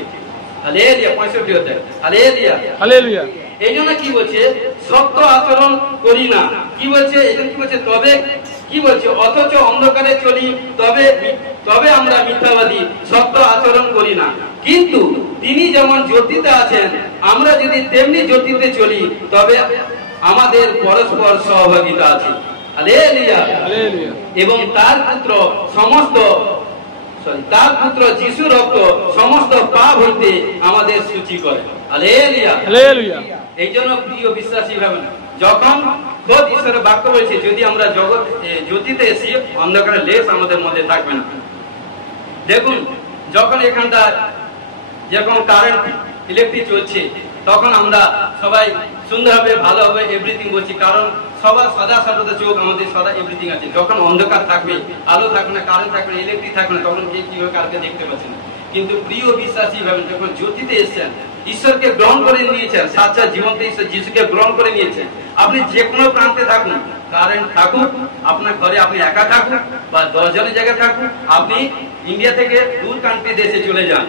হালেলুয়া, 65 অধ্যায়, হালেলুয়া, হালেলুয়া। এই জন্য কি বলছে, সত্য আচরণ করি না, কি বলছে, এই জন্য কি বলছে, তবে কি বলছে, অথচ অন্ধকারে চলি, তবে আমরা মিথ্যাবাদী, সত্য আচরণ করি না। কিন্তু তিনি যেমন জ্যোতিতে আছেন, আমরা যদি তেমনি জ্যোতিতে চলি, তবে আমাদের পরস্পর সহভাগিতা আছে। Hallelujah, hallelujah. এবং তার পুত্র যিশু রক্ত সমস্ত পাপ হইতে আমাদের সূচি করে। Hallelujah, hallelujah. এই জন্য প্রিয় বিশ্বাসী ভাবেন, যখন খোদ ঈশ্বরের বাক্য বলছে, যদি আমরা জ্যোতিতে এসে অন্ধকারের লেশ আমাদের মধ্যে থাকবে না। দেখুন, যখন এখানটা যেরকম কারেন্ট ইলেকট্রিক চলছে, তখন আমরা সবাই সুন্দরভাবে ভালোভাবে এভরিথিং বলছি, কারণ সবার সদা সর্বদা চোখ আমাদের সদা এভরিথিং আছে। যখন অন্ধকার থাকবে, আলো থাকবে না, কারেন্ট থাকবে না, ইলেকট্রিক থাকবে না, তখন কে কিভাবে কারকে দেখতে পাচ্ছে না। কিন্তু প্রিয় বিশ্বাসী ভাবেন, যখন জ্যোতিতে এসেছেন, ঈশ্বরকে গ্রহণ করে নিয়েছেন, সাচ্চা জীবন্ত ঈশ্বর যিশুকে গ্রহণ করে নিয়েছেন, আপনি যে কোনো প্রান্তে থাকুন, কারেন্ট থাকুক, আপনার ঘরে আপনি একা থাকুন বা 10 জনের জায়গায় থাকুন, আপনি ইন্ডিয়া থেকে দূর কান্ট্রি দেশে চলে যান,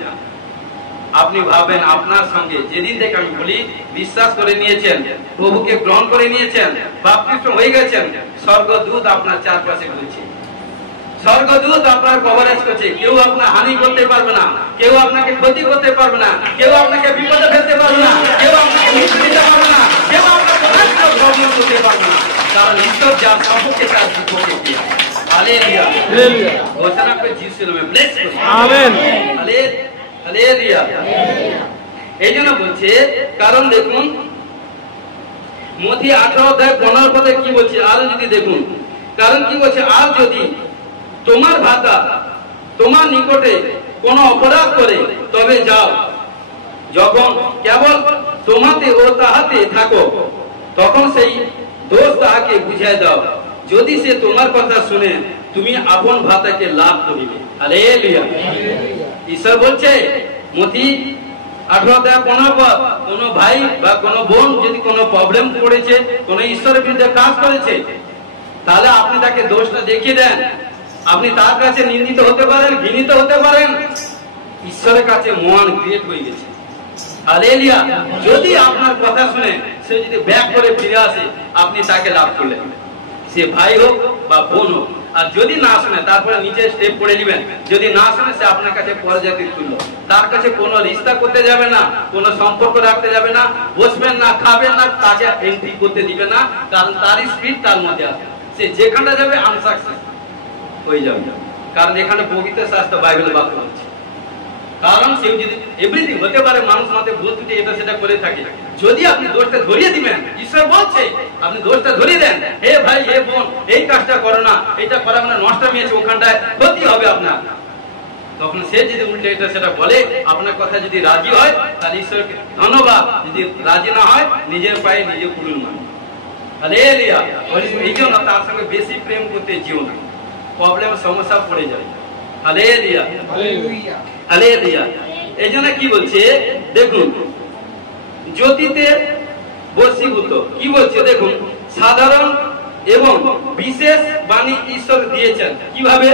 আপনি ভাবেন আপনার সঙ্গে যেদিন থেকে আমি বলি বিশ্বাস করে নিয়েছেন, প্রভুকে গ্রহণ করে নিয়েছেন, বাপ্তিস্ম হয়ে গেছেন, স্বর্গদূত আপনার চারপাশে ঘুরছে, স্বর্গদূত আপনার কভারেজ করছে। কেউ আপনার হানি করতে পারবে না, কেউ আপনাকে ক্ষতি করতে পারবে না, কেউ আপনাকে বিপদে ফেলতে পারবে না, কেউ আপনাকে মৃত্যু দিতে পারবে না, কেউ আপনাকে প্রবলেম করতে পারবে না, কারণ ঈশ্বর যার সম্পর্কে তার বিপক্ষে। Hallelujah, hallelujah. ঘোষণা করে যিশুর নামে ব্লেস করুন, আমেন, হালেলুয়া, হালেলুয়া। এই জন্য বলছে, কারণ দেখুন মথি 18 অধ্যায় 15 পদে কি বলছে, আর যদি দেখুন, কারণ কি বলছে, আর যদি তোমার ভাতা তোমার নিকটে কোন অপরাধ করে, তবে যাও, যখন কেবল তোমাতে ও তাহাতে থাকো, তখন সেই দোষ তাহাকে বুঝাই দাও, যদি সে তোমার কথা শুনে তুমি আপন ভাতাকে লাভ করিবে। হালেলুয়া। ঈশ্বর বলছে মথি 18 অধ্যায় 15 পদ, কোন ভাই বা কোন বোন যদি কোনো প্রবলেম করেছে, কোন ঈশ্বরের বিরুদ্ধে কাজ করেছে, তাহলে আপনি তাকে দোষটা দেখিয়ে দেন, আপনি তার কাছে নিন্দিত হতে পারেন, ঘৃণিত হতে পারেন, ঈশ্বরের কাছে মহান ক্রিয়েট হয়ে গেছে। হালেলুয়া। যদি আপনার কথা শুনে সে যদি ব্যাক করে ফিরে আসে, আপনি তাকে লাভ করলেন, সে ভাই হোক বা বোন হোক। আর যদি না শুনে, তারপরে নিচে স্টেপ করে দিবেন, যদি না শুনে সে আপনার কাছে পরজাতির তুল্য, তার কাছে কোনো রিস্তা করতে যাবে না, কোনো সম্পর্ক রাখতে যাবে না, বসবেন না, খাবেন না, তাকে এন্ট্রি করতে দিবে না, কারণ তার স্পিড তার মধ্যে আছে, সে যেখানে যাবে আনসাকসেস হয়ে যাবে, কারণ এখানে পবিত্র শাস্ত্র বাইবেলের বাক্য আছে। কারণ সে যদি এভরিথিং হতে পারে, মানুষ মাঝে ভুল ত্রুটি এটা সেটা করে থাকে, যদি আপনি দোষটা ধরিয়ে দিবেন, ঈশ্বর বলছে আপনি দোষটা ধরিয়ে দেন, হে ভাই হে বোন এই কাজটা করো না, এটা করা মানে নষ্ট হয়েছে, ওখানটায় ক্ষতি হবে আপনার, তখন সে যদি উল্টে এটা সেটা বলে, আপনার কথা যদি রাজি হয়, তাহলে ঈশ্বরকে ধন্যবাদ, যদি রাজি না হয় নিজের পায়ে নিজে কুড়ুল মানে। হালেলুয়া। এই জন্য তার সঙ্গে বেশি প্রেম করতে যেও না, প্রবলেম সমস্যা পড়ে যাবে। Hallelujah, hallelujah. এই জন্য কি বলছে দেখুন, জ্যোতিতে বশীভূত, কি বলছে দেখুন, সাধারণ এবং বিশেষ বাণী ঈশ্বর দিয়েছেন, কিভাবে,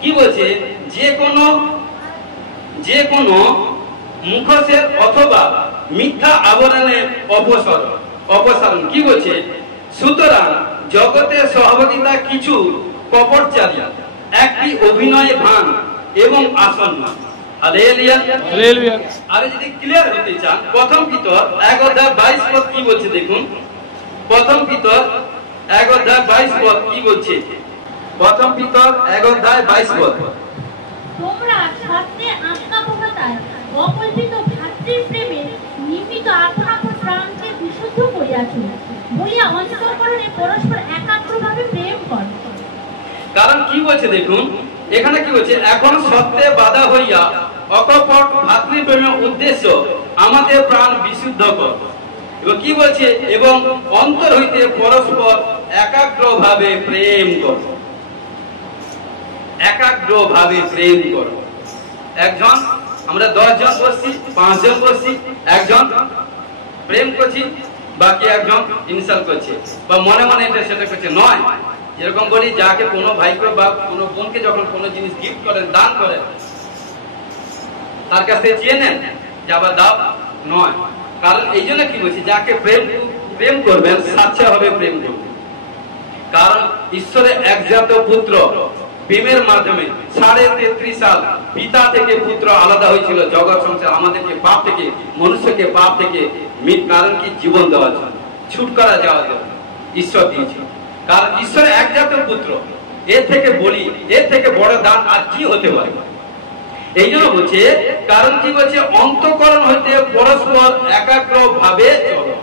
কি বলছে, যে কোনো মুখোশের অথবা মিথ্যা আবরণের অপসারণ, কি বলছে, সুতরাং জগতের সহভাগিতা কিছু কপটচারী, একটি অভিনয় ভান এবং আসন্ন। Hallelujah, hallelujah. আর যদি ক্লিয়ার হতে চান, প্রথম পিতর 1 অধ্যায় 22 পদ কি বলছে দেখুন, প্রথম পিতর 1 অধ্যায় 22 পদ কি বলছে, প্রথম পিতর 1 অধ্যায় 22 পদ, তোমরা সত্যে আত্মপ্রভুতায় ও অকল্পিত ভাতৃপ্রেমে নির্মিত আপন আপন প্রাণকে বিশুদ্ধ করিয়াছিল বলিয়া অন্তঃকরণে পরস্পর একাগ্রভাবে প্রেম করে। কারণ কি বলছে দেখুন, এখানে কি বলছে, এখন সত্যে বাধা হইয়া অকপট ভাতৃপ্রেমের উদ্দেশ্য আমাদের প্রাণ বিশুদ্ধ কর। এবং কি বলছে, এবং অন্তর হইতে পরস্পর একাগ্রভাবে প্রেম কর। একাগ্রভাবে প্রেম কর। একজন, আমরা 10 জন বসছি, 5 জন বসছি, একজন প্রেম করছি, বাকি একজন ইনসাল্ট করছে বা মনে মনে এটা সেটা করছে, নয়। যেরকম বলি, যাকে কোনো ভাইকে বা কোনো বোনকে যখন কোনো জিনিস গিফট করেন, দান করেন, তার কাছ থেকে চেয়ে নেন যে আবার দাও, নয়। কারণ এই জন্য কি বলছি, যাকে প্রেম করবেন সাচ্চা হবে প্রেম করবেন। কারণ ঈশ্বরের একজাত পুত্র প্রেমের মাধ্যমে 33.5 সাল পিতা থেকে পুত্র আলাদা হয়েছিল জগৎ সংসার আমাদেরকে পাপ থেকে, মনুষ্যকে পাপ থেকে কারণ কি জীবন দেওয়ার জন্য, ছুটকারা যাওয়ার জন্য ঈশ্বর দিয়েছিল। কারণ ঈশ্বরের একজাত পুত্র, এর থেকে বলি, এর থেকে বড় দান আর কি হতে পারে। এই জন্য বলছে, কারণ কি বলছে, অন্তঃকরণ হইতে পরস্পর একাগ্র ভাবে চলো।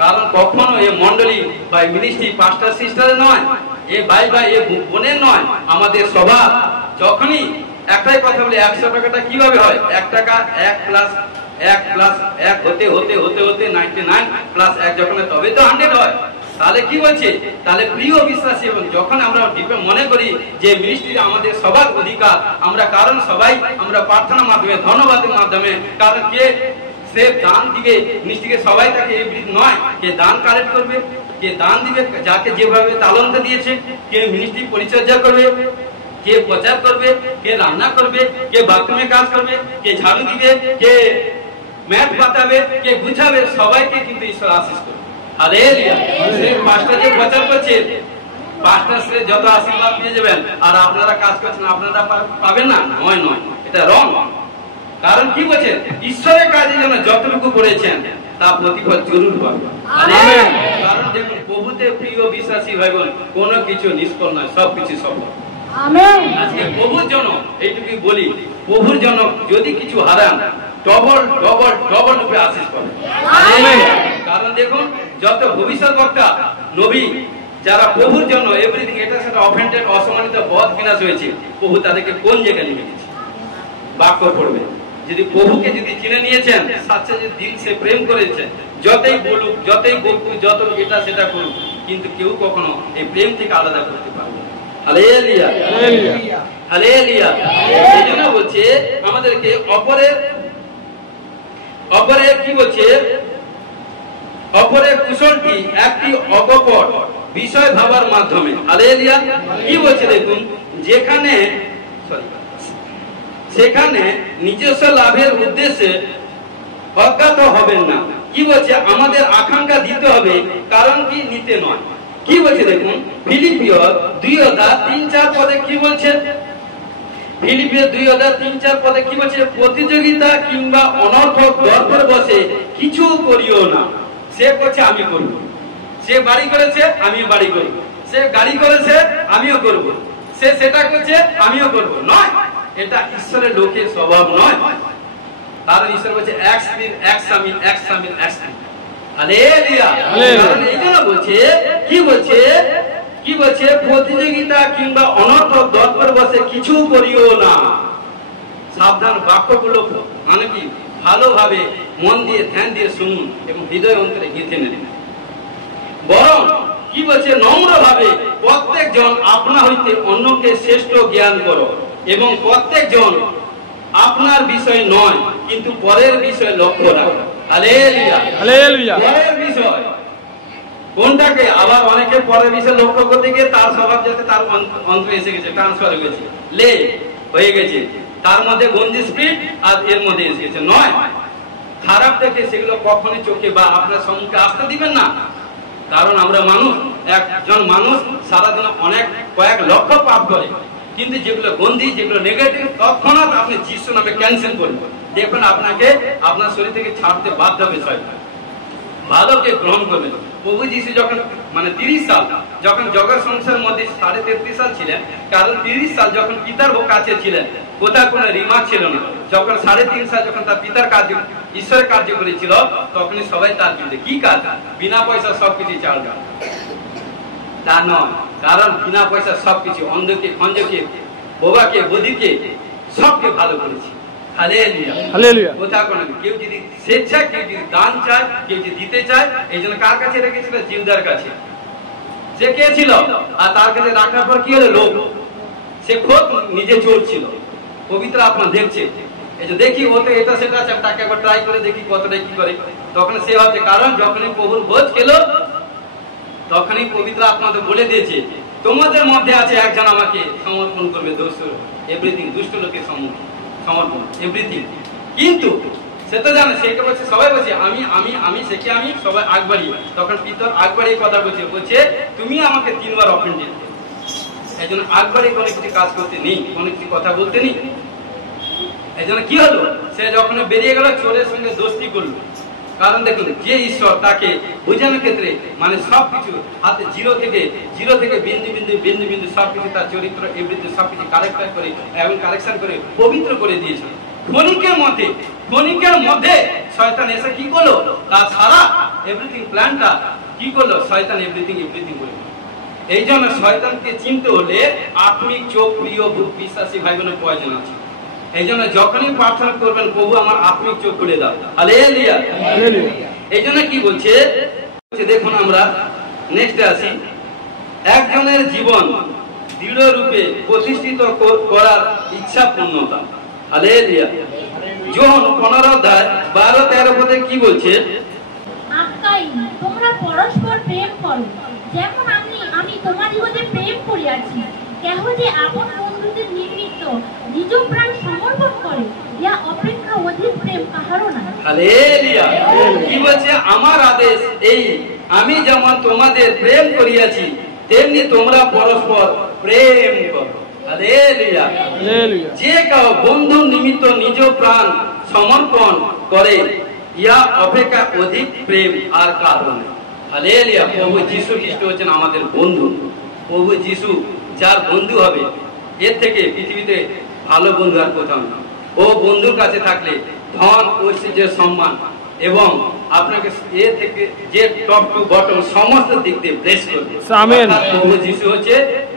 কারণ কখনো এই মন্ডলী বা মিনিস্ট্রি পাস্টার সিস্টারের নয়, এ ভাই ভাই এ বোনের নয়, আমাদের স্বভাব। যখনই একটাই কথা বলি, 100 টাকাটা কিভাবে হয়, 1 টাকা 1 প্লাস 1 হতে হতে হতে হতে 99 প্লাস 1 যখন তবে তো 100 হয়। তাহলে কি বলছে, তাহলে প্রিয় বিশ্বাসী, এবং যখন আমরা মনে করি যে মিনিস্ট্রি আমাদের সবার অধিকার, আমরা কারণ সবাই আমরা প্রার্থনার মাধ্যমে, ধন্যবাদের মাধ্যমে, কারণ কে সে দান দিবে মিনিস্ট্রিকে, সবাই তাকে এভরিথিং নয়, কে দান কালেক্ট করবে, কে দান দিবে, যাকে যেভাবে তালন্ত দিয়েছে, কে মিনিস্ট্রি পরিচর্যা করবে, কে প্রচার করবে, কে রান্না করবে, কে বাথরুমে কাজ করবে, কে ঝাড়ু দিবে, কে ম্যাট পাতাবে, কে বুঝাবে, সবাইকে কিন্তু ঈশ্বর আশীষ করবে। হালেলুয়া। সে পাস্টার যে প্রচার করছে, পাস্টার সে যত আশীর্বাদ পেয়ে যাবেন, আর আপনারা কাজ করছেন আপনারা পাবেন না, নয় নয়, এটা রং। কারণ কি বলছে, ঈশ্বরের কাজে যেন যতটুকু করেছেন তা প্রতিফল জরুর পাবে। কারণ দেখুন, প্রভুতে প্রিয় বিশ্বাসী ভাই বোন, কোনো কিছু নিষ্ফল নয়, সবকিছু সফল। আজকে প্রভুর জন্য এইটুকুই বলি, প্রভুর জন্য যদি কিছু হারান, ডবল ডবল ডবল রূপে আশীষ পাবেন। কারণ দেখুন, যত ভবিষ্যৎ বক্তা নবী যারা প্রভুর জন্য এভরিথিং এটা সেটা অফেন্ডেড, অসম্মানিত, বদ বিনাশ হয়েছে, প্রভু তাদেরকে কোন জায়গায় নিয়ে গেছে বাক্য পড়বে। যদি প্রভুকে যদি চিনে নিয়েছেন, সাথে যদি দিল সে প্রেম করেছেন, যতই বলুক, যতই বলুক, যত এটা সেটা করুক, কিন্তু কেউ কখনো এই প্রেম থেকে আলাদা করতে পারবে না। Hallelujah, hallelujah, hallelujah. এইজন্য বলছে আমাদেরকে অপরের কি বলছে, অপরের কুশলটি একটি অকপট বিষয় ভাবার মাধ্যমে। হালেলুয়া। কি বলছে দেখুন, সেখানে নিজস্ব লাভের উদ্দেশ্যে অজ্ঞাত হবেন না। কি বলছে, আমাদের আকাঙ্ক্ষা দিতে হবে, কারণ কি নিতে নয়। কি বলছে দেখুন, ফিলিপিও 2:3-4 পদে কি বলছে, ফিলিপিও 2:3-4 পদে কি বলছে, প্রতিযোগিতা কিংবা অনর্থক দর্পের বসে কিছু করিও না। সে করছে আমি করব, সে বাড়ি করেছে আমি বাড়ি করব, সে গাড়ি করেছে আমিও করব, সে সেটা করছে আমিও করব, নয়। এটা ঈশ্বরের লোকের স্বভাব নয়। কারণ ঈশ্বর বলছে এক স্ত্রীর এক স্বামী, এক স্বামীর এক স্ত্রী। হালেলুয়া। কারণ এই জন্য বলছে, কি বলছে, প্রতিযোগিতা কিংবা অনর্থক দর্পের বসে কিছু করিও না। সাবধান, বাক্যগুলো মানে কি ভালোভাবে মন দিয়ে ধ্যান দিয়ে শুনুন এবং হৃদয় অন্তরে গেঁথে নেন। বরং কি বলছে, নম্র ভাবে প্রত্যেকজন আপনা হইতে অন্যকে শ্রেষ্ঠ জ্ঞান করো, এবং প্রত্যেকজন আপনার বিষয় নয় কিন্তু পরের বিষয় লক্ষ্য রাখো। Hallelujah, hallelujah. পরের বিষয় কোনটাকে, আবার অনেকে পরের বিষয় লক্ষ্য করতে গিয়ে তার স্বভাব যাতে তার অন্তরে এসে গেছে, ট্রান্সফার হয়ে গেছে, হয়ে গেছে, তার মধ্যে গঞ্জি স্পিড আর এর মধ্যে এসে গেছে, নয়। খারাপ দেখে সেগুলো কখনোই চোখে বা আপনার সম্মুখে আসতে দিবেন না। কারণ আমরা মানুষ, একজন মানুষ সারাদিন কয়েক লক্ষ পাপ করে, কিন্তু যেগুলো গন্ধি, যেগুলো নেগেটিভ, তৎক্ষণাৎ আপনি যিশু নামে ক্যান্সেল করবেন, দেখবেন আপনাকে আপনার শরীর থেকে ছাড়তে বাধ্য বিষয়, ভালোকে গ্রহণ করবেন। প্রভু যিশু যখন 30 সাল যখন জগৎ সংসারের মধ্যে 33.5 সাল ছিলেন, কারণ 30 সাল যখন পিতার কাছে ছিলেন, কোথাও কোনো রিমার্ক ছিল না, যখন 3.5 সাল যখন তার পিতার কার্য ঈশ্বরের কার্য করেছিল, তখনই সবাই তার বিরুদ্ধে। কি কাজ? বিনা পয়সা সবকিছু চালবে, তা নয়। কারণ বিনা পয়সা সবকিছু, অন্ধকে খঞ্জকে বোবাকে বধিকে সবকে ভালো করেছি। হালেলুয়া। কোথাও কোনো কেউ যদি স্বেচ্ছায়, কেউ যদি দান চায়, কেউ যদি দিতে চায়, এই জন্য কার কাছে রেখেছিল? জিউদার কাছে। সে কে ছিল? আর তার কাছে রাখার পর কি হলো? লোক। সে খোদ নিজে চোর ছিল। পবিত্র আত্মা দেখছে, এই যে দেখি ওতে এটা সেটা আছে, তাকে একবার ট্রাই করে দেখি কতটা কি করে। তখন সে হচ্ছে, কারণ যখনই প্রভুর ভোজ খেলো, তখনই পবিত্র আত্মা তো বলে দিয়েছে, তোমাদের মধ্যে আছে একজন আমাকে সমর্পণ করবে, এভরিথিং, দুষ্ট লোকের সমর্পণ এভরিথিং। কিন্তু সে তো জানে, সে বলছে, সবাই বলছে আমি আমি আমি সেকে আমি সবাই আগ বাড়ি। তখন পিতর আগ বাড়িয়ে কথা বলছে তুমি আমাকে 3 বার অফেন্ডেড। এই জন্য আগ বাড়িয়ে কোনো কিছু কাজ করতে নেই, কোনো কিছু কথা বলতে নেই। এই জন্য কি হলো? সে যখন বেরিয়ে গেল, চোরের সঙ্গে দোস্তি করলো। কারণ দেখুন, যে ঈশ্বর তাকে বোঝানোর ক্ষেত্রে মানে সবকিছু হাতে জিরো থেকে বিন্দু বিন্দু সবকিছু তার চরিত্র এভরিথিং সবকিছু কারেক্ট করে এবং কারেকশন করে পবিত্র করে দিয়েছিল। ক্ষণিকের মধ্যে শয়তান এসে কি করলো? তার সারা এভরিথিং প্ল্যানটা কি করলো? শয়তান এভরিথিং করে। এই জন্য শয়তানকে চিনতে হলে আত্মিক চোখ, প্রিয় বিশ্বাসী ভাই বোনের প্রয়োজন আছে। এই জন্য যখনই প্রার্থনা করবেন, প্রভু আমার আত্মিক চোখ খুলে দাও। হালেলুয়া। এই জন্য কি বলছে দেখুন, আমরা নেক্সটে আসি। একজনের জীবন দৃঢ় রূপে প্রতিষ্ঠিত করার ইচ্ছা পূর্ণতা। হালেলুয়া। যোহন 15:12-13 পদে কি বলছে? তোমরা পরস্পর প্রেম করো, যেমন আমি তোমাদিগকে প্রেম করিয়াছি। কেহ যে আপন বন্ধুদের নিমিত্ত নিজ প্রাণ সমর্পণ করে, ইহা অপেক্ষা অধিক প্রেম কাহারও নাই। হালেলুয়া। কি বলছে? আমার আদেশ এই, আমি যেমন তোমাদের প্রেম করিয়াছি, তেমনি তোমরা পরস্পর প্রেম করো। হালেলুয়া। যে কেউ বন্ধু নিমিত্ত নিজ প্রাণ সমর্পণ করে, ইহা অপেক্ষা অধিক প্রেম আর কারণ নেই। হালেলুয়া। প্রভু যীশু খ্রিস্ট হচ্ছেন আমাদের বন্ধু। প্রভু যীশু যার বন্ধু হবে, এর থেকে পৃথিবীতে ভালো বন্ধু আর কোথাও না। ও বন্ধুর কাছে থাকলে ধন, ঐশ্বর্য, সম্মান এবং আপনাকে এ থেকে যে টপ টু বটম সমস্ত দিক দিয়ে ব্লেস করবে। আমেন। প্রভু যীশু হচ্ছে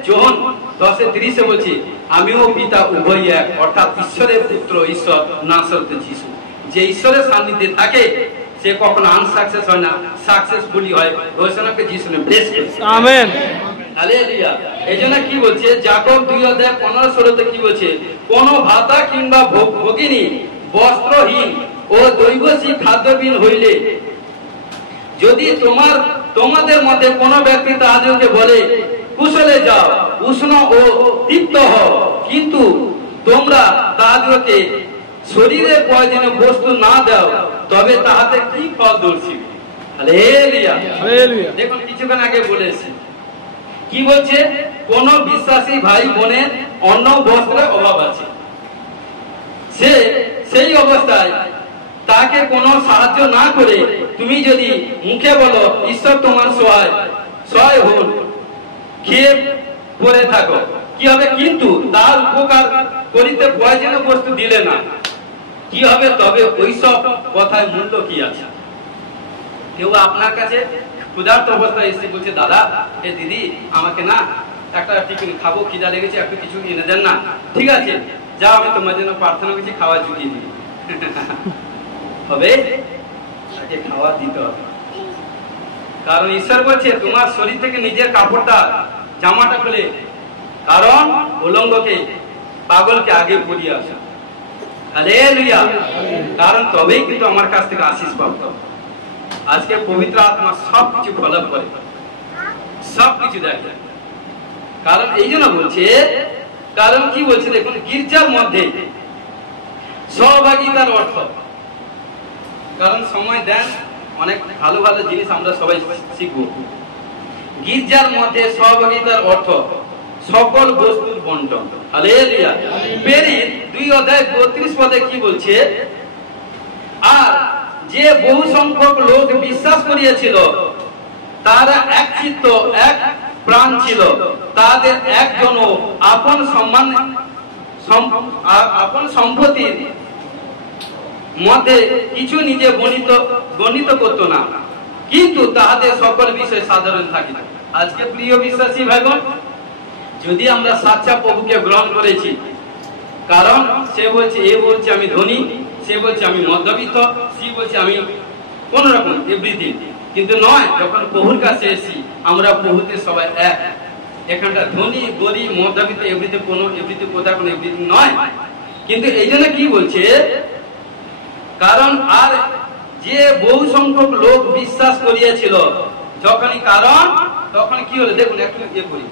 যোহন 10:30 বলছে, আমিও পিতা উভয় এক, অর্থাৎ ঈশ্বরের পুত্র ঈশ্বর নাসরত যীশু। যে ঈশ্বরের সান্নিধ্যে থাকে সে কখনো আনসাকসেস হয় না, সাকসেসফুলি হয়। ঘোষণাকে যীশু ব্লেস করেছে। আমেন। হালেলুয়া। এইজন্য কি বলছে? যাকব 2:15-16 কি বলছে? কোন ভাতা কিংবা ভগিনী বস্ত্রহীন ও দৈবসী খাদ্যহীন হইলে, যদি তোমাদের মধ্যে কোন ব্যক্তি তাহাদেরকে বলে, কুশলে যাও, উষ্ণ ও তৃপ্ত হও, কিন্তু তোমরা তাহাদেরকে শরীরের প্রয়োজনীয় বস্তু না দাও, তবে তাহাতে কি ফল দর্শিবে? হালেলুয়া। দেখুন, কিছুক্ষণ আগে বলেছি কি বলছে? কোন বিশ্বাসী ভাই বোনের অন্ন বস্ত্রের অভাব আছে, সে সেই অবস্থায় তাকে কোনো সাহায্য না করে তুমি যদি মুখে বলো ঈশ্বর তোমার সহায় হন, খেয়ে পরে থাকো, কি হবে? কিন্তু তার উপকার করিতে প্রয়োজনীয় বস্তু দিলে না, কি হবে? তবে ওইসব কথায় মূল্য কি আছে? কেউ আপনার কাছে ক্ষুধার্ত অবস্থায় এসে বলছে, দাদা এ দিদি আমাকে না একটা টিফিন খাবো, খিদা লেগেছে, একটু কিছু এনে দেন না। ঠিক আছে, যা আমি তোমার জন্য প্রার্থনা করছি, খাওয়া জুগিয়ে দিই। হবে? তাকে খাওয়া দিতে হবে। কারণ ঈশ্বর বলছে তোমার শরীর থেকে নিজের কাপড়টা জামাটা খুলে, কারণ উলঙ্গকে পাগলকে আগে পরিয়ে আসা। হালেলুয়া। কারণ তবেই কিন্তু আমার কাছ থেকে আশীষ প্রাপ্ত। আজকে পবিত্র আত্মা সবকিছু ফলো করে, সবকিছু দেখে। কারণ এই জন্য বলছে, কারণ কি বলছে দেখুন, গির্জার মধ্যে সহভাগিতার অর্থ, কারণ সময় দেন অনেক ভালো ভালো জিনিস আমরা সবাই শিখবো। গির্জার মধ্যে সহভাগিতার অর্থ সকল বস্তুর বন্টন। হালেলুয়া। প্রেরিত 2:32 পদে কি বলছে? আর যে বহু সংখ্যক লোক বিশ্বাস করিয়াছিল, তারা এক চিত্ত এক প্রাণ ছিল, তাদের একজনও আপন সম্পত্তির মধ্যে কিছু নিজে গণিত করতো না, কিন্তু তাহাদের সকল বিষয় সাধারণ থাকিত। আজকে প্রিয় বিশ্বাসী ভাইগণ, যদি আমরা সাচ্চা প্রভুকে গ্রহণ করেছি, কারণ সে বলছে, এ বলছে আমি ধনী, সে বলছে আমি মধ্যবিত্ত, সে বলছে আমি কোন রকম এভরিথিং, কিন্তু নয়। যখন প্রভুর কাছে এসেছি, আমরা প্রভুতে সবাই এক। এখানটা ধনী গরিব মধ্যবিত্ত এভরিথিং, কোনো এভরিথিং কোথায় কোনো এভরিথিং নয়। কিন্তু এই জন্য কি বলছে, কারণ আর যে বহু সংখ্যক লোক বিশ্বাস করিয়েছিল, যখনই কারণ তখন কি হলো দেখুন, একটু ইয়ে করি,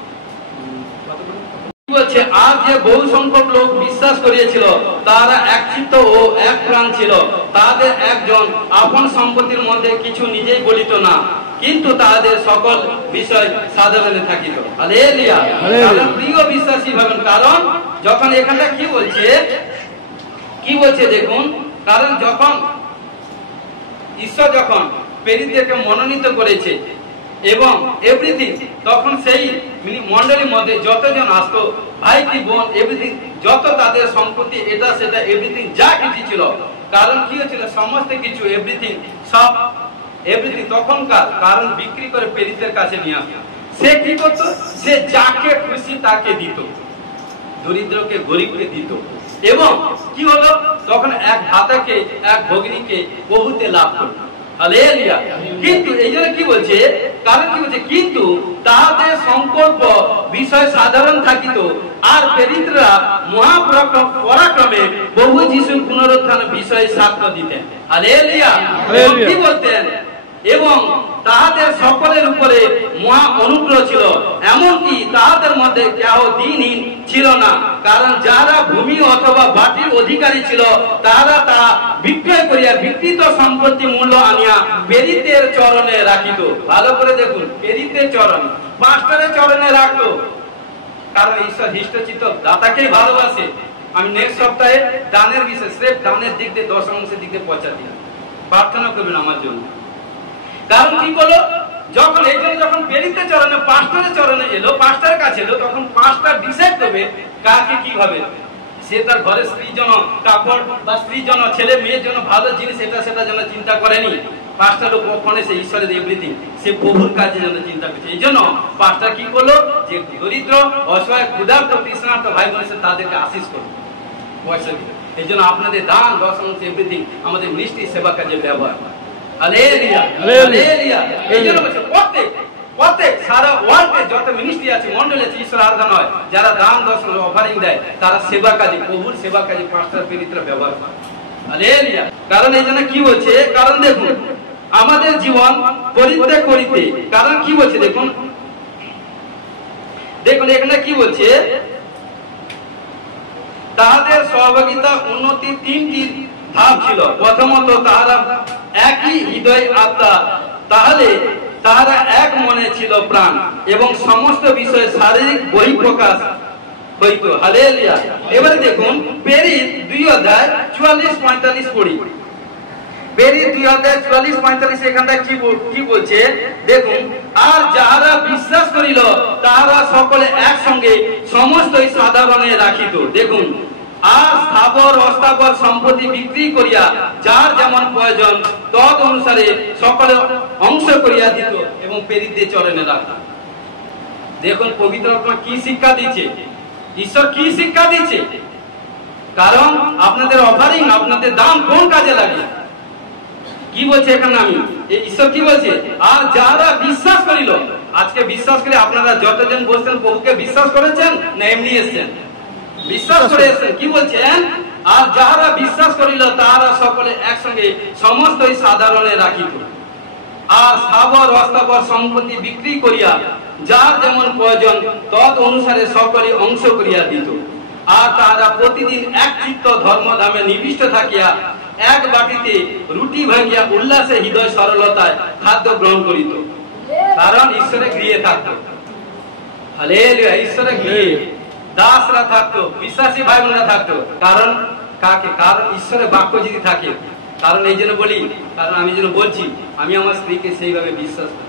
বলছে আর যে বহু সংখ্যক লোক বিশ্বাস করিয়েছিল, তারা এক চিত্ত ও এক প্রাণ ছিল। তাদের একজন আপন সম্পত্তির মধ্যে কিছু নিজেই বলিত না, কিন্তু তাদের সকল বিষয় সাধারণে থাকিত। হালেলুয়া। কারণ প্রিয় বিশ্বাসী ভাবেন, কারণ যখন এখানটা কি বলছে দেখুন, কারণ যখন ঈশ্বর যখন প্রেরিতদেরকে মনোনীত করেছে এবং এভরিথিং, তখন সেই মন্ডলীর মধ্যে যতজন আসতো, ভাই কি বোন এভরিথিং, যত তাদের সম্পত্তি এটা সেটা এভরিথিং যা কিছু ছিল, কারণ কি হয়েছিল, সমস্ত কিছু এভরিথিং সব এভরিথিং তখনকার কারণ বিক্রি করে প্রেরিতদের কাছে নিয়ে আসতো। সে কি করতো, সে যাকে খুশি তাকে দিত, দরিদ্রকে গরিবকে দিত। এবং কি হলো, তখন এক ভাতাকে এক ভগিনীকে বহুতে লাভ করত। হালেলুয়া। কিন্তু এই জন্য কি বলছে, কারণ কি বলছে, কিন্তু তাহাদের সংকল্প বিষয় সাধারণ থাকিত, আর প্রেরিতরা মহাপরাক্রমে প্রভু যিশুর পুনরুত্থান বিষয়ে সাক্ষ্য দিতেন। হালেলুয়া। কি বলতেন, এবং তাহাদের সকলের উপরে মহা অনুগ্রহ ছিল, এমনকি তাহাদের মধ্যে কেউ দিনহীন ছিল না। কারণ যারা ভূমি অথবা বাটির অধিকারী ছিল, তারা তা বিক্রয় করিয়া বিকৃত সম্পত্তি মূল্য আনিয়া প্রেরিতের চরণে রাখিত। ভালো করে দেখুন, প্রেরিতের চরণে, পাস্টরের চরণে রাখতো। কারণ ঈশ্বর হৃষ্টচিত্ত দাতাকেই ভালোবাসে। আমি নেক্সট সপ্তাহে দানের বিষয়, স্রেফ দানের দিক দিয়ে, দশমাংশের দিক দিয়ে পৌঁছা দিলাম, প্রার্থনা করবেন আমার জন্য। কারণ কি বলো, যখন এই জন্য যখন প্রেরিতের চরণে পাস্টরের চরণে এলো, পাস্টরের কাছে এলো, তখন পাস্টর ডিসাইড করবে কাকে কিভাবে। সে তার ঘরে স্ত্রীর জন্য কাপড় বা স্ত্রীর জন্য ছেলে মেয়ের জন্য ভালো জিনিস এটা সেটা জন্য চিন্তা করেনি। পাস্টর কখনো সে ঈশ্বরের এভরিথিং, সে প্রভুর কাজের জন্য চিন্তা করছে। এই জন্য পাস্টর কি করলো, যে দরিদ্র অসহায় ক্ষুধার্ত তৃষ্ণার্ত ভাই বোন তাদেরকে আশিস করলো পয়সা দিল। এই জন্য আপনাদের দান দশমাংশ এভরিথিং আমাদের মিষ্টি সেবা কাজে ব্যবহার। Hallelujah, hallelujah. এই জন্য বলছে প্রত্যেক সারা ওয়ার্ল্ডে যত মিনিস্ট্রি আছে, মন্ডলী আছে, ঈশ্বর আরাধনা হয়, যারা দান দশমাংশ অফারিং দেয়, তারা সেবা কাজে, প্রভুর সেবা কাজে পাস্টর প্রেরিতরা ব্যবহার করে। হালেলুয়া। কারণ এই জন্য কি বলছে, কারণ দেখুন আমাদের জীবন পরিত্যাগ করিতে, কারণ কি বলছে দেখুন এখানে কি বলছে, তাহাদের সহভাগিতা উন্নতির তিনটি ধাপ ছিল। প্রথমত তাহারা একই হৃদয় আত্মা, তাহলে তাহারা এক মনে ছিল প্রাণ, এবং সমস্ত বিষয়ে শারীরিক বহিঃপ্রকাশ হইত। হালেলুয়া। এবারে দেখুন প্রেরিত 2:44-45 পড়ি। প্রেরিত 2:44-45 এখানটা কি বলছে দেখুন, আর যাহারা বিশ্বাস করিল তাহারা সকলে একসঙ্গে সমস্তই সাধারণে রাখিত। দেখুন, আর স্থাবর অস্থাবর সম্পত্তি বিক্রি করিয়া যার যেমন প্রয়োজন তদ অনুসারে সকলে অংশ করিয়া দিত এবং প্রেরিতদের চরণে রাখত। দেখুন পবিত্র আত্মা কি শিক্ষা দিচ্ছে, ঈশ্বর কি শিক্ষা দিচ্ছে, কারণ আপনাদের অফারিং, আপনাদের দান কোন কাজে লাগে। কি বলছে এখানে, আমি ঈশ্বর কি বলছে, আর যারা বিশ্বাস করিল। আজকে বিশ্বাস করে আপনারা যতজন বলছেন প্রভুকে বিশ্বাস করেছেন না এমনি এসছেন? বিশ্বাস করে এসছেন। কি বলছেন, আর যারা বিশ্বাস করিল তাহারা সকলে একসঙ্গে সমস্তই সাধারণে রাখিত, আর স্থাবর অস্থাবর সম্পত্তি বিক্রি করিয়া যার যেমন প্রয়োজন তদ অনুসারে সকলে অংশ করিয়া দিত। আর তাহারা প্রতিদিন এক চিত্ত ধর্মধামে নিবিষ্ট থাকিয়া এক বাটিতে রুটি ভাঙিয়া উল্লাসে হৃদয় সরলতায় খাদ্য গ্রহণ করিত। কারণ ঈশ্বরে গৃহে থাকতো। হালেলুয়া। ঈশ্বরে গৃহে দাসরা থাকতো, বিশ্বাসী ভাই বোনরা থাকতো। কারণ কাকে, কারণ ঈশ্বরের বাক্য যদি থাকে। কারণ এই জন্য বলি, কারণ আমি যেন বলছি, আমি আমার স্ত্রীকে সেইভাবে বিশ্বাস করি,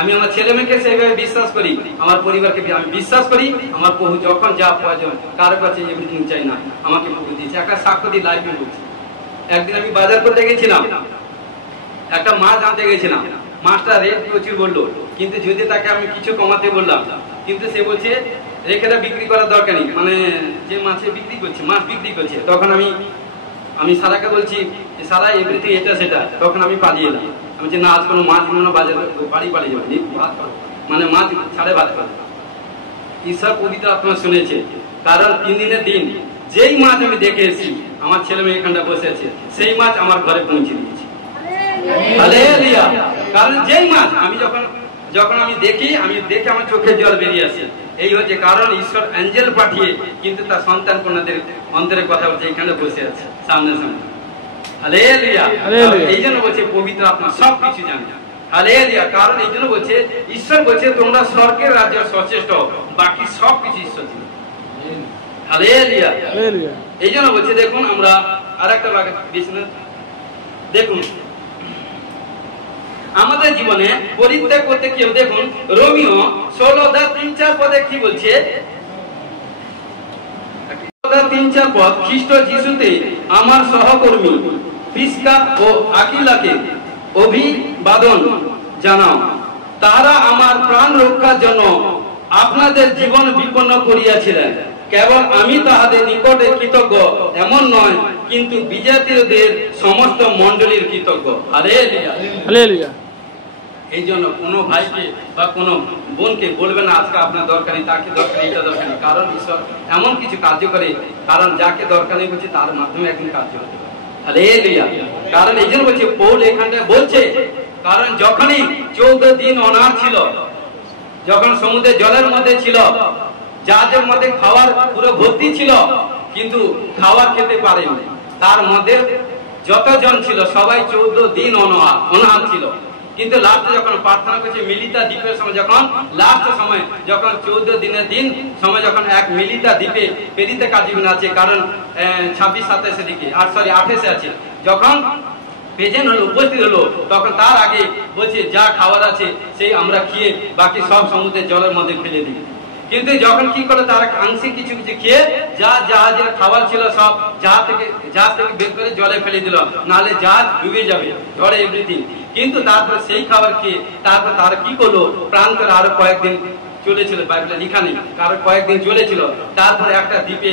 আমি আমার ছেলে মেয়েকে সেইভাবে বিশ্বাস করি, আমার পরিবারকে আমি বিশ্বাস করি। আমার প্রভু যখন যা প্রয়োজন, কারো কাছে এভরিথিং চাই না, আমাকে প্রভু দিয়েছে। একটা সাক্ষ্য দিয়ে লাইফে বলছি, একদিন আমি বাজার করতে গেছিলাম, একটা মাছ আনতে গেছিলাম, মাছটা রেট প্রচুর বললো, কিন্তু যদি তাকে আমি কিছু কমাতে বললাম, কিন্তু সে বলছে রেখেটা বিক্রি করার দরকার নেই, মানে যে মাছে বিক্রি করছে, মাছ বিক্রি করছে। তখন আমি সারাকে বলছি সারা এভরিথিং এটা সেটা, তখন আমি পালিয়ে এলাম। আমি বলছি না, আজ কোনো মাছ কিনো না, বাজারে বাড়ি পালিয়ে যাবে, ভাত খাবো, মানে মাছ ছাড়ে ভাত খাবো। ঈশ্বর পবিত্র আত্মা শুনেছে, কারণ 3 দিনের দিন যেই মাছ আমি দেখে এসেছি, আমার ছেলে মেয়ে এখানটা বসে আছে, সেই মাছ আমার ঘরে পৌঁছে দিয়েছে। হালেলুয়া। কারণ যেই মাছ আমি যখন আমি দেখি, আমি দেখে আমার চোখে জল বেরিয়ে আসে। এই হচ্ছে কারণ ঈশ্বর অ্যাঞ্জেল পাঠিয়ে কিন্তু তার সন্তান কন্যাদের অন্তরের কথা বলছে, এখানে বসে আছে সামনে সামনে। হালেলুয়া। এই জন্য বলছে পবিত্র আত্মা সবকিছু জানে। হালেলুয়া। কারণ এই জন্য বলছে ঈশ্বর বলছে তোমরা স্বর্গের রাজ্যের সচেষ্ট, বাকি সবকিছু ঈশ্বর ছিল। হালেলুয়া। এই জন্য বলছে দেখুন, আমরা আরেকটা দেখুন আমাদের জীবনে পরিত্যাগ করতে কেউ, দেখুন রোমিও 16:3-4 পদে কি বলছে, 3-4 পদ, খ্রিস্ট যিশুতে আমার সহকর্মী প্রিস্কা ও আকিলাকে অভিবাদন জানাও, তারা আমার প্রাণ রক্ষার জন্য আপনাদের জীবন বিপন্ন করিয়াছিলেন। কেবল আমি তাহাদের নিকটে কৃতজ্ঞ এমন নয়, কিন্তু বিজাতীয়দের সমস্ত মণ্ডলীর কৃতজ্ঞ। হালেলুয়া। এই জন্য কোনো ভাইকে বা কোনো বোনকে বলবে না আজকে আপনার দরকারি, তাকে দরকারি, এটা দরকারি, কারণ ঈশ্বর এমন কিছু কার্য করে, কারণ যাকে দরকারি বলছে তার মাধ্যমে একদিন কার্য হতে পারে। হালেলুয়া। কারণ এই জন্য বলছে পৌল এখানটায় বলছে, কারণ যখনই 14 দিন অনাথ ছিল, যখন সমুদ্রের জলের মধ্যে ছিল, জাহাজের মধ্যে খাওয়ার পুরো ভর্তি ছিল, কিন্তু খাবার খেতে পারেনি, তার মধ্যে যতজন ছিল সবাই 14 দিন অনাথ ছিল। কিন্তু লাস্টে যখন প্রার্থনা করছে মিলিতা দ্বীপের সময়, যখন লাস্ট সময়, যখন 14 দিনের দিন সময়, যখন এক মিলিতা দ্বীপে পেরিতে কাজীবন আছে, কারণ 26-27 দিকে 28 আছে, যখন প্রেজেন্ট হলো, উপস্থিত হলো, তখন তার আগে বলছে যা খাবার আছে সেই আমরা খেয়ে বাকি সব সমুদ্রের জলের মধ্যে ফেলে দিই। কিন্তু যখন কি করে তারা আংশিক কিছু কিছু খেয়ে যা জাহাজের খাবার ছিল সব জাহাজ থেকে বের করে জলে ফেলে দিল, নাহলে জাহাজ ডুবে যাবে, ঝড়ে এভরিথিং। কিন্তু তারপর সেই খাবার খেয়ে তারপর তারা কি করলো, প্রান্তরে আরো কয়েকদিন চলেছিল, বাইবেলে লেখা নেই, কারো কয়েকদিন চলেছিল। তারপরে একটা দ্বীপে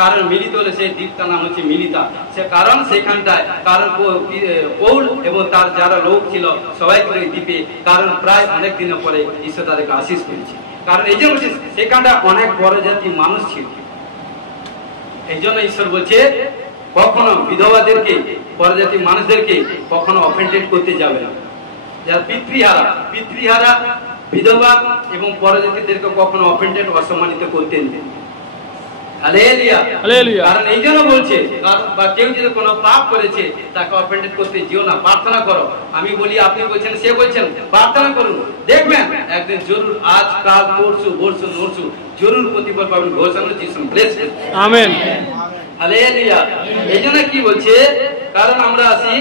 কারণ মিলিত হলে, সেই দ্বীপটার নাম হচ্ছে মিলিতা। সে কারণ সেখানটায় কারণ পৌল এবং তার যারা লোক ছিল সবাই করে দ্বীপে, কারণ প্রায় অনেক দিনের পরে ঈশ্বর তাদেরকে আশীষ করেছে। কারণ এই জন্য সেখানটা অনেক বড় জাতি মানুষ ছিল। এই জন্য ঈশ্বর বলছে কখনো বিধবাদেরকে, পরজাতি মানুষদেরকে কখনো অফেন্ডেড করতে যাবে না। যারা পিতৃহারা বিধবা এবং পরজাতিদেরকে কখনো অফেন্ডেড, অসম্মানিত করতে নেই। কারণ এই জন্য বলছে, বা কেউ যদি কোনো পাপ করেছে তাকে অফেন্ডেড করতে যেও না, প্রার্থনা করো। আমি বলি, আপনি বলছেন, সে বলছেন, প্রার্থনা করুন, দেখবেন একদিন জরুর, আজ কাল পরশু বর্ষু নরশু জরুর প্রতিফল পাবেন। ঘোষণা যিশু ব্লেস। আমেন। হালেলুয়া। এই জন্য কি বলছে, কারণ আমরা আছি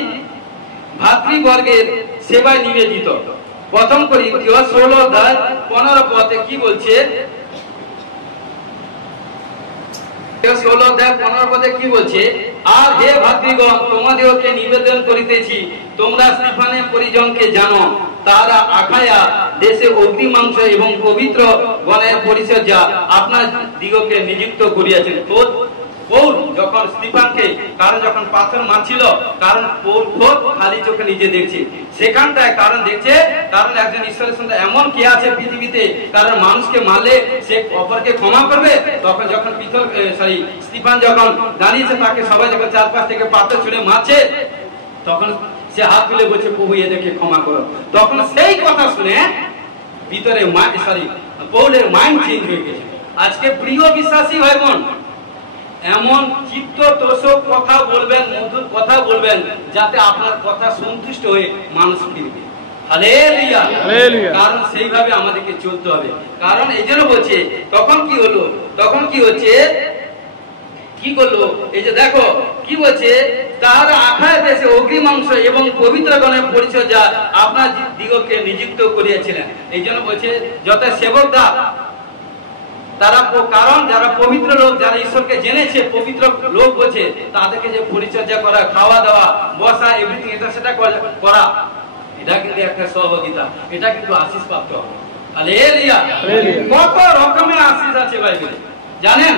ভাতৃবর্গের সেবায় নিবেদিত। প্রথম করিন্থীয় 16:15 পদে কি বলছে, 16:15 পদে কি বলছে, আর হে ভাতৃগণ, তোমাদেরকে নিবেদন করিতেছি, তোমরা স্তিফানের পরিজনকে জানো, তারা আখায়া দেশে অগ্নিমাংস এবং পবিত্র গণের পরিচর্যা আপনার দিগকে নিযুক্ত করিয়াছেন। পৌল যখন স্তিফানকে, কারণ যখন পাথর মারছিল, কারণ পৌল খুব খালি চোখে নিজে দেখছে সেখানটায়, কারণ দেখছে, কারণ একজন ঈশ্বরের সন্তান এমন কে আছে পৃথিবীতে, কারণ মানুষকে মারলে সে অপরকে ক্ষমা করবে। তখন যখন স্তিফান যখন দাঁড়িয়েছে, তাকে সবাই যখন চারপাশ থেকে পাথর ছুঁড়ে মারছে, তখন সে হাত তুলে বলছে, প্রভু এদেরকে ক্ষমা করো। তখন সেই কথা শুনে ভিতরে পৌলের মাইন্ড চেঞ্জ হয়ে গেছে। আজকে প্রিয় বিশ্বাসী ভাই বোন, এমন চিত্ত তোষক কথা বলবেন, মধুর কথা বলবেন, যাতে আপনার কথা সন্তুষ্ট হয়ে মানুষ ফিরবে। হালেলুয়া। কারণ সেইভাবে আমাদেরকে চলতে হবে। কারণ এই জন্য বলছে, তখন কি হলো, তখন কি হচ্ছে, কি করলো, এই যে দেখো কি বলছে, তাহারা আখায়া দেশে অগ্নিমাংস এবং পবিত্রগণের পরিচর্যা আপনার দিগকে নিযুক্ত করিয়াছিলেন। এই জন্য বলছে, যত সেবকরা তারা কারণ যারা পবিত্র লোক, যারা ঈশ্বরকে জেনেছে, পবিত্র লোক বলছে, তাদেরকে যে পরিচর্যা করা, খাওয়া দাওয়া, বসা, এভরিথিং এটা সেটা করা, এটা কিন্তু একটা সহযোগিতা, এটা কিন্তু আশীষ প্রাপ্ত হবে। হালেলুয়া। কত রকমের আশীষ আছে বাইবেলে জানেন?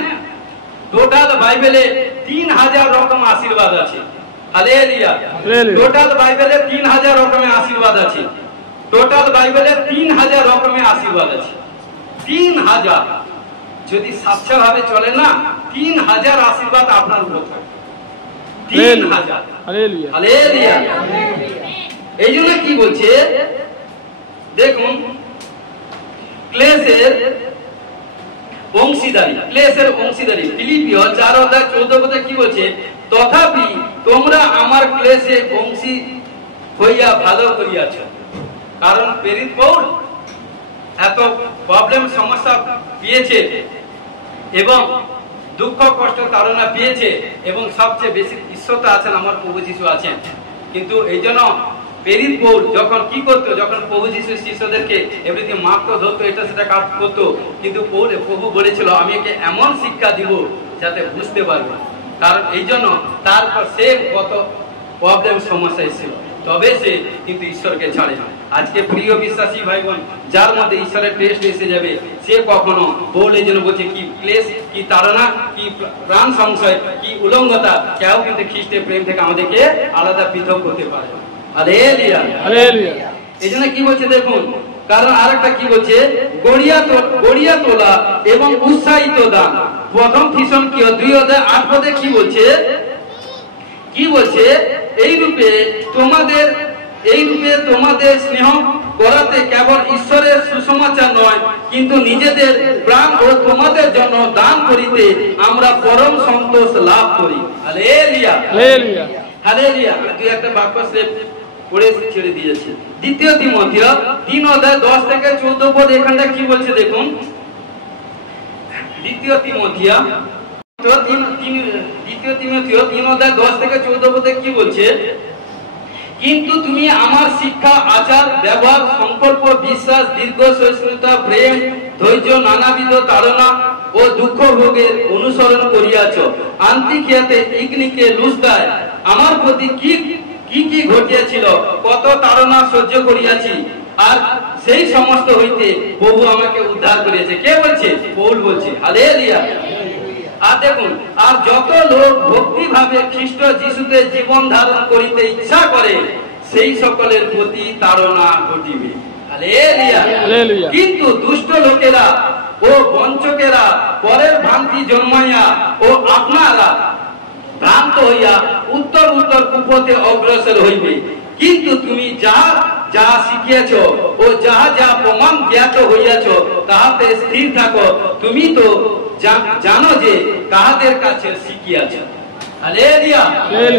টোটাল বাইবেলে 3000 রকম আশীর্বাদ আছে। হালেলুয়া। টোটাল বাইবেলে 3000 রকমের আশীর্বাদ আছে। টোটাল বাইবেলে 3000 রকমের আশীর্বাদ আছে। 3000 যদি সাচ্চা ভাবে চলে না, 3000 আশীর্বাদ আপনার উপর থাকে। 3000। হালেলুয়া। হালেলুয়া। এই জন্য কি বলছে দেখুন, ক্লেশের অংশীদারি ফিলিপিও 4:14 কি বলছে? তথাপি তোমরা আমার ক্লেশে অংশী হইয়া ভালো করিয়াছ। কারণ প্রেরিত পৌল এত প্রবলেম সমস্যা পেয়েছে এবং দুঃখ কষ্ট তাড়না পেয়েছে, এবং সবচেয়ে বেশি ঈশ্বরতা আছেন আমার প্রভু যিশু আছেন। কিন্তু এই জন্য প্রেরিত পৌল যখন কি করতো, যখন প্রভু যিশু শিষ্যদেরকে এমনিতে মাপতো, ধরতো, এটা সেটা কাজ করতো, কিন্তু প্রভু বলেছিল আমি একে এমন শিক্ষা দিব যাতে বুঝতে পারবে। কারণ এই জন্য তারপর সে কত প্রবলেম সমস্যা এসেছিল, তবে সে কিন্তু ঈশ্বরকে ছাড়ে না। আজকে প্রিয় বিশ্বাসী ভাই বোন, যার মধ্যে ঈশ্বরের টেস্ট এসে যাবে, সে কখনো বলে যেন বলছে কি ক্লেশ, কি তাড়না, কি প্রাণ সংশয়, কি উলঙ্গতা, কেউ কিন্তু খ্রিস্টের প্রেম থেকে আমাদেরকে আলাদা পৃথক করতে পারে। হালেলুয়া। হালেলুয়া। এই জন্য কি বলছে দেখুন, কারণ আরেকটা কি বলছে, গড়িয়া তোলা এবং উৎসাহিত দান। প্রথম থিসলনিকীয় 2:8 কি বলছে? এই রূপে তোমাদের স্নেহ করাতে কেবল ঈশ্বরের সুসমাচার নয়, কিন্তু নিজেদের প্রাণ ও তোমাদের জন্য দান করিতে আমরা পরম সন্তোষ লাভ করি। হালেলুয়া। হালেলুয়া। হালেলুয়া। দুই একটা বাক্য সে পড়ে ছেড়ে দিয়েছে। দ্বিতীয় তিমথিয় 3:10-14 এখানটা কি বলছে দেখুন। দ্বিতীয় তিমথিয় 3:10-14 কি বলছে? কিন্তু তুমি আমার শিক্ষা, আচার, ব্যবহার, সংকল্প, বিশ্বাস, দীর্ঘ সহিষ্ণুতা, প্রেম, ধৈর্য, নানাবিধ তাড়না ও দুঃখ ভোগের অনুসরণ করিয়াছ। আন্তিকিয়াতে, ইকনিকে, লুস্ত্রায় আমার প্রতি কি কি ঘটিয়াছিল, কত তাড়না সহ্য করিয়াছি, আর সেই সমস্ত হইতে প্রভু আমাকে উদ্ধার করিয়াছে। কে বলছে? পৌল বলছে। হালেলুয়া। আর দেখুন, আর যত লোক ভক্তি ভাবে খ্রিস্ট যিশুতে জীবন ধারণ করিতে ইচ্ছা করে, সেই সকলের প্রতি তাড়না ঘটিবে। হালেলুয়া। কিন্তু দুষ্ট লোকেরা ও বঞ্চকেরা পরের ভ্রান্তি জন্মাইয়া ও আপনারা ভ্রান্ত হইয়া উত্তর কুপথে অগ্রসর হইবে। কিন্তু তুমি যা শিখিয়াছ ও যাহা প্রমাণ জ্ঞাত হইয়াছ, তাহাতে স্থির থাকো। তুমি তো জানো যে কাহাদের কাছে শিখিয়াছ। হালেলুয়া।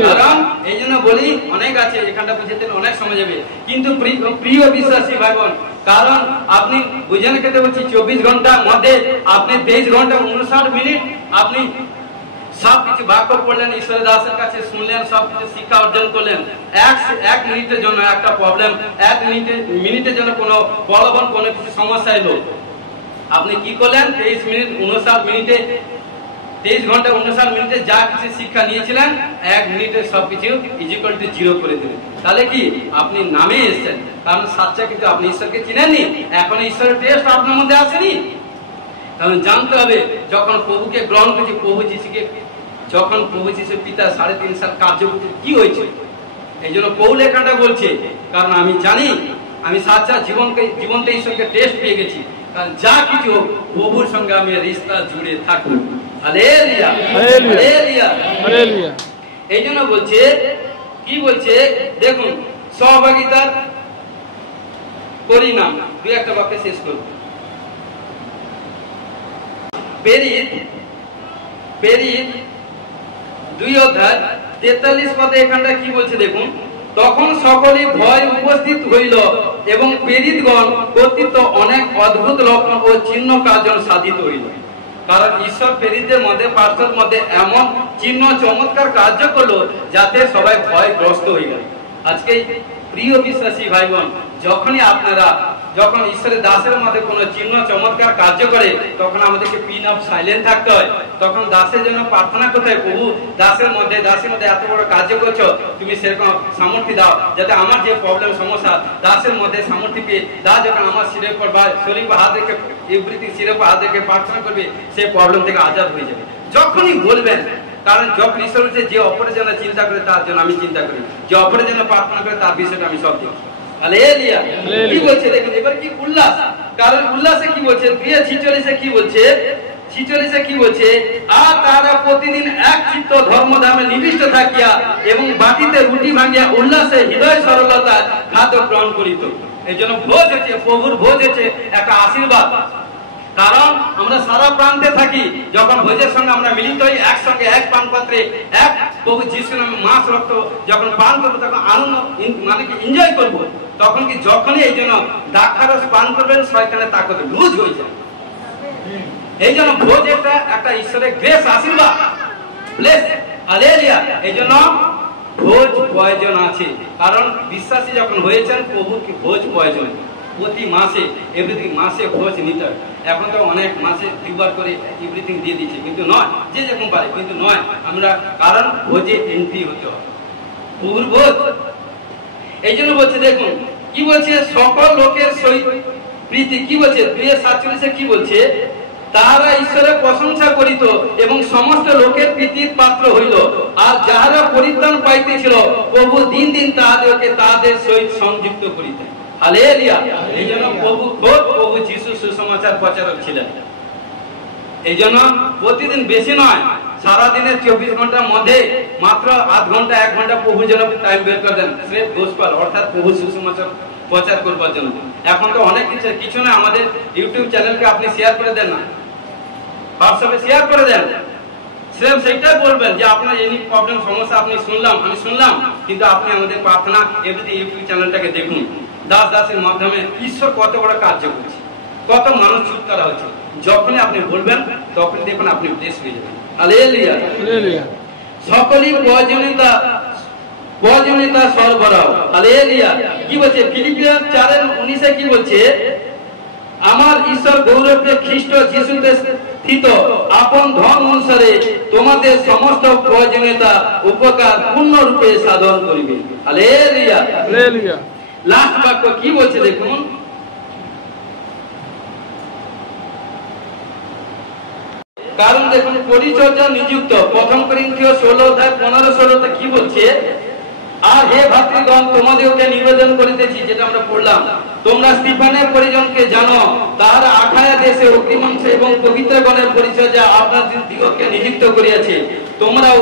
কারণ এই জন্য বলি, অনেক আছে এখানটা বুঝতে অনেক সময় যাবে, কিন্তু প্রিয় বিশ্বাসী ভাই বোন, কারণ আপনি বুঝেন খেতে বলছি 24 ঘন্টার মধ্যে আপনি 23 ঘন্টা 59 মিনিট আপনি সবকিছু বাক্য পড়লেন, ঈশ্বরের দাসের কাছে শুনলেন, সবকিছু শিক্ষা অর্জন করলেন। এক মিনিটের জন্য একটা প্রবলেম, এক মিনিটের জন্য কোনো প্রলোভন, কোনো কিছু সমস্যা এলো, আপনি কি করলেন? 23 ঘন্টা 59 মিনিটে যা কিছু শিক্ষা নিয়েছিলেন, 1 মিনিটে সবকিছু ইকুয়াল টু 0 করে দেবেন। তাহলে কি আপনি নামে এসেছেন, কারণ সাচ্চা কিন্তু আপনি ঈশ্বরকে চিনেননি, এখন ঈশ্বরের টেস্ট আপনার মধ্যে আসেনি। কারণ জানতে হবে, যখন প্রভুকে গ্রহণ করেছি, প্রভু যিশুকে যখন প্রভু যিশুর পিতা 3.5 সাল কার্য করতে কি হয়েছে। এই জন্য পৌল এখানটা বলছে, কারণ আমি জানি আমি সাচ্চা জীবনতে ঈশ্বরকে টেস্ট পেয়ে গেছি, কারণ যা কিছু প্রভুর সঙ্গে আমি রিশতা জুড়ে থাকবো। হালেলুয়া। হালেলুয়া। হালেলুয়া। এই জন্য বলছে, কি বলছে দেখুন, সহভাগিতার পরিণাম। দুই একটা বাক্যে শেষ করব। প্রেরিত 2:43 এখানটা কি বলছে দেখুন। তখন সকলে ভয় উপস্থিত হইল এবং প্রেরিতগণ কর্তৃক অনেক অদ্ভুত লক্ষণ ও চিহ্ন কার্য সাধিত হইল। কারণ ঈশ্বর প্রেরিতদের মধ্যে, পার্শ্বদের মধ্যে এমন চিহ্ন চমৎকার কার্য করলো যাতে সবাই ভয়গ্রস্ত হইল। আজকে প্রিয় বিশ্বাসী ভাই বোন, যখনই আপনারা যখন ঈশ্বরের দাসের মধ্যে কোনো চিহ্ন চমৎকার কার্য করে তখন আমাদেরকে পিন অফ সাইলেন্ট থাকতে হয়। তখন দাসের জন্য প্রার্থনা করতে হয়, প্রভু দাসের মধ্যে এত বড় কার্য করছো, তুমি সেরকম সামর্থ্য দাও যাতে আমার যে প্রবলেম সমস্যা দাসের মধ্যে সামর্থ্য পেয়ে দাস যখন আমার শিরের পর বা শরীর হাত রেখে এভরিথিং শিরের পর হাত রেখে প্রার্থনা করবে সেই প্রবলেম থেকে আজাদ হয়ে যাবে যখনই বলবেন। কারণ যখন ঈশ্বর হচ্ছে যে অপরের জন্য চিন্তা করে তার জন্য আমি চিন্তা করি, যে অপরের জন্য প্রার্থনা করে তার বিষয়টা আমি সব দেখি। হালেলুয়া। কি বলছে দেখুন এবার কি উল্লাস, কারণ উল্লাসে কি বলছে 2:46 কি বলছে, 46 কি বলছে, আর তারা প্রতিদিন এক চিত্ত ধর্মধামে নিবিষ্ট থাকিয়া এবং বাটিতে রুটি ভাঙিয়া উল্লাসে হৃদয় সরলতা খাদ্য গ্রহণ করিত। এই জন্য ভোজ হচ্ছে, প্রভুর ভোজ হচ্ছে একটা আশীর্বাদ। কারণ আমরা সারা প্রান্তে থাকি, যখন ভোজের সঙ্গে আমরা মিলিত হই একসঙ্গে এক পান পাত্রে এক প্রভু যিশুর নামে মাছ রক্ত যখন পান করবো তখন আনন্দ মানে কি এনজয় করবো। তখন কি যখনই এই জন্য দ্রাক্ষারস পান করবেন শয়তানের তাকত লুজ হয়ে যায়। এই জন্য ভোজ একটা ঈশ্বরের গ্রেস আশীর্বাদ, ব্লেস। হালেলুয়া। এই জন্য ভোজ প্রয়োজন আছে, কারণ বিশ্বাসী যখন হয়েছেন প্রভুকে ভোজ প্রয়োজন। প্রতি মাসে এভরিথিং মাসে ভোজ নিতে হয়। এখন তো অনেক মাসে দুবার করে এভরিথিং দিয়ে দিচ্ছে, কিন্তু নয়, যে যেরকম পারে, কিন্তু নয় আমরা, কারণ ভোজে এন্ট্রি হতে হয়, প্রভুর ভোজ। এই জন্য বলছে দেখুন কি বলছে, সকল লোকের সহিত প্রীতি, কি বলছে 2:47 কি বলছে, তাহারা ঈশ্বরের প্রশংসা করিত এবং সমস্ত লোকের প্রীতির পাত্র হইল। আর যাহারা পরিত্রাণ পাইতেছিল প্রভু দিন দিন তাহাদেরকে তাহাদের সহিত সংযুক্ত করিতেন। হালেলুয়া। এই জন্য প্রভু যিশু সুসমাচার প্রচারক ছিলেন। এই জন্য প্রতিদিন বেশি নয়, সারাদিনের 24 ঘন্টার মধ্যে মাত্র আধ ঘন্টা 1 ঘন্টা প্রভুর জন্য টাইম বের করে দেন, স্রেফ গোস্পেল অর্থাৎ প্রভু সুসমাচার প্রচার করবার জন্য। এখন তো অনেক কিছু না, আমাদের ইউটিউব চ্যানেলকে আপনি শেয়ার করে দেন না, হোয়াটসঅ্যাপে শেয়ার করে দেন, স্রেফ সেইটাই বলবেন যে আপনার এই প্রবলেম সমস্যা আপনি আমি শুনলাম, কিন্তু আপনি আমাদের প্রার্থনা এভরিথিং ইউটিউব চ্যানেলটাকে দেখুন। দাসের মাধ্যমে ঈশ্বর কত বড় কার্য করছে, কত মানুষ চুপ করা হচ্ছে। যখনই আপনি বলবেন তখন দেখুন আপনি ব্লেস হয়ে যাবেন। হালেলুয়া। সকলই প্রয়োজনীয়তা সরবরাহ। হালেলুয়া। কি বলছে ফিলিপিয়ার 4:19 কি বলছে, আমার ঈশ্বর গৌরবে খ্রিস্ট যিশুতে স্থিত আপন ধন অনুসারে তোমাদের সমস্ত প্রয়োজনীয়তা উপকার পূর্ণরূপে সাধন করিবে। হালেলুয়া। হালেলুয়া। লাস্ট বাক্য কি বলছে দেখুন, কারণ দেখুন পরিচর্যা নিযুক্ত 1 করিন্থীয় 16:15-16 কি বলছে, আর হে ভাতৃগণ তোমাদেরকে নিবেদন করিতেছি, যেটা আমরা পড়লাম, তোমরা স্তিফানের পরিজনকে জানো, তাহারা আখায়া দেশে অগ্নিমঞ্চ এবং পবিত্রগণের পরিচর্যা আপনাদের দিগকে নিযুক্ত করিয়াছে। তোমরাও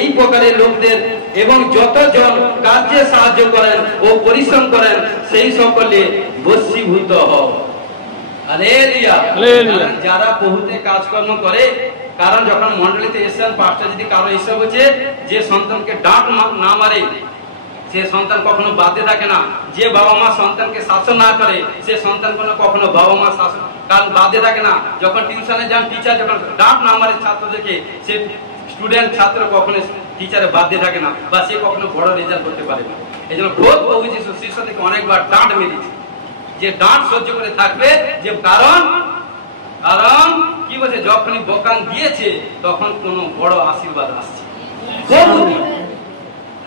এই প্রকারের লোকদের এবং যতজন কার্যে সাহায্য করেন ও পরিশ্রম করেন সেই সকলে বশীভূত হও। হালেলুয়া। যারা প্রভুতে কাজকর্ম করে, কারণ যখন মন্ডলীতে এসেছেন পাঁচটা যদি কারো ঈশ্বর বলছে যে সন্তানকে ডাঁট না মারে সে সন্তান কখনো বাদে থাকে না, যে বাবা মা সন্তানকে শাসন না করে সে সন্তান কখনো বাবা মা শাসন কারণ বাদে থাকে না। যখন টিউশনে যান টিচার যখন ডাঁট না মারে ছাত্রদেরকে, সে স্টুডেন্ট ছাত্র কখনো টিচারে বাদে থাকে না, বা সে কখনো বড় রেজাল্ট করতে পারে না। এই জন্য প্রভু যিশু শিষ্য থেকে অনেকবার ডাঁট মেরেছে, যে ডাঁট সহ্য করে থাকবে, যে কারণ কি বলছে যখনই বকান দিয়েছে তখন কোন বড় আশীর্বাদ আসছে।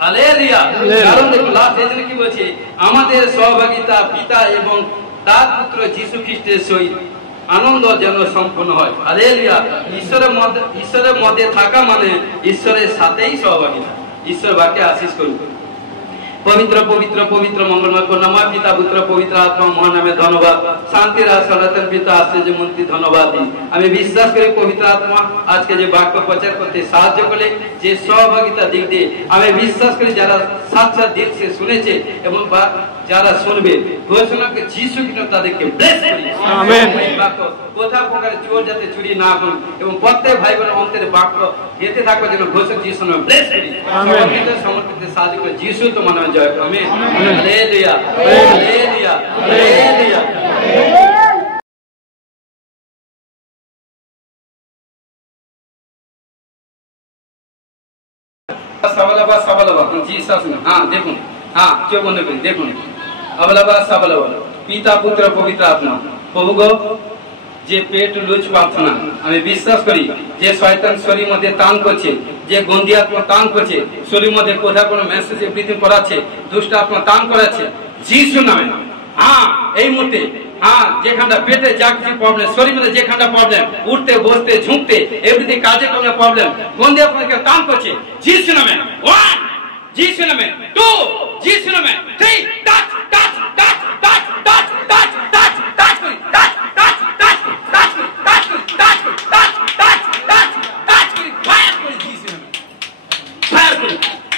হালেলুয়া। কারণ দেখুন লাস্ট এজন্য কি বলছে, আমাদের সহভাগিতা পিতা এবং তার পুত্র যীশু খ্রিস্টের সহিত আনন্দ যেন সম্পূর্ণ হয়। হালেলুয়া। ঈশ্বরের মধ্যে থাকা মানে ঈশ্বরের সাথেই সহভাগিতা। ঈশ্বর বাক্যে আশীষ করুন। পবিত্র পবিত্র পবিত্র মঙ্গলময় করুণাময় পিতা পুত্র পবিত্র আত্মা মহানামে ধন্যবাদ। শান্তির সনাতন পিতা আশ্চর্য মূর্তি ধন্যবাদ দিই। আমি বিশ্বাস করি পবিত্র আত্মা আজকে যে বাক্য প্রচার করতে সাহায্য করলে, যে সহভাগিতা দিক দিয়ে আমি বিশ্বাস করি যারা সাক্ষাৎ দিক সে শুনেছে এবং যারা শুনবে ঘোষণাকে যিশু খ্রিস্ট তাদেরকে ব্লেস করি। আমেন। এই বাক্য কোথাও প্রকারে চোর যাতে চুরি না করুন এবং প্রত্যেক ভাই বোনের অন্তরে বাক্য গেঁথে থাকবে যেন ঘোষক যিশু নামে ব্লেস করি। সমর্পিত সাহায্য করে যিশু তোমার নামে জয়। আমেন। হালেলুয়া। হালেলুয়া। হালেলুয়া। সাবালাবা সাবালাবা জি শাসন। হ্যাঁ দেখুন, হ্যাঁ কেউ বন্ধ করি দেখুন, আবালাবা সাবালাবা। পিতা পুত্র পবিত্র আত্মা। প্রভু গো, যে পেট লুজ প্রার্থনা আমি বিশ্বাস করি যে শয়তান শরীর মধ্যে টান করছে, যে গন্দি আত্মা টান করছে, শরীর মধ্যে কোথাও কোনো মেসেজ এভরিথিং করাচ্ছে, দুষ্ট আত্মা টান করাচ্ছে যিশু নামে। হ্যাঁ, এই মুহূর্তে হ্যাঁ, যেখানটা পেটে যা কিছু প্রবলেম, শরীর মধ্যে যেখানটা প্রবলেম, উঠতে বসতে ঝুঁকতে এভরিথিং কাজে কোনো প্রবলেম, গন্দি আত্মাকে টান করছে যিশু নামে। 1 যিশু নামে, 2 যিশু নামে, 3 touch touch touch touch touch touch touch touch করি, touch touch touch touch touch touch touch touch touch touch করি, ফায়ার করি যিশু নামে,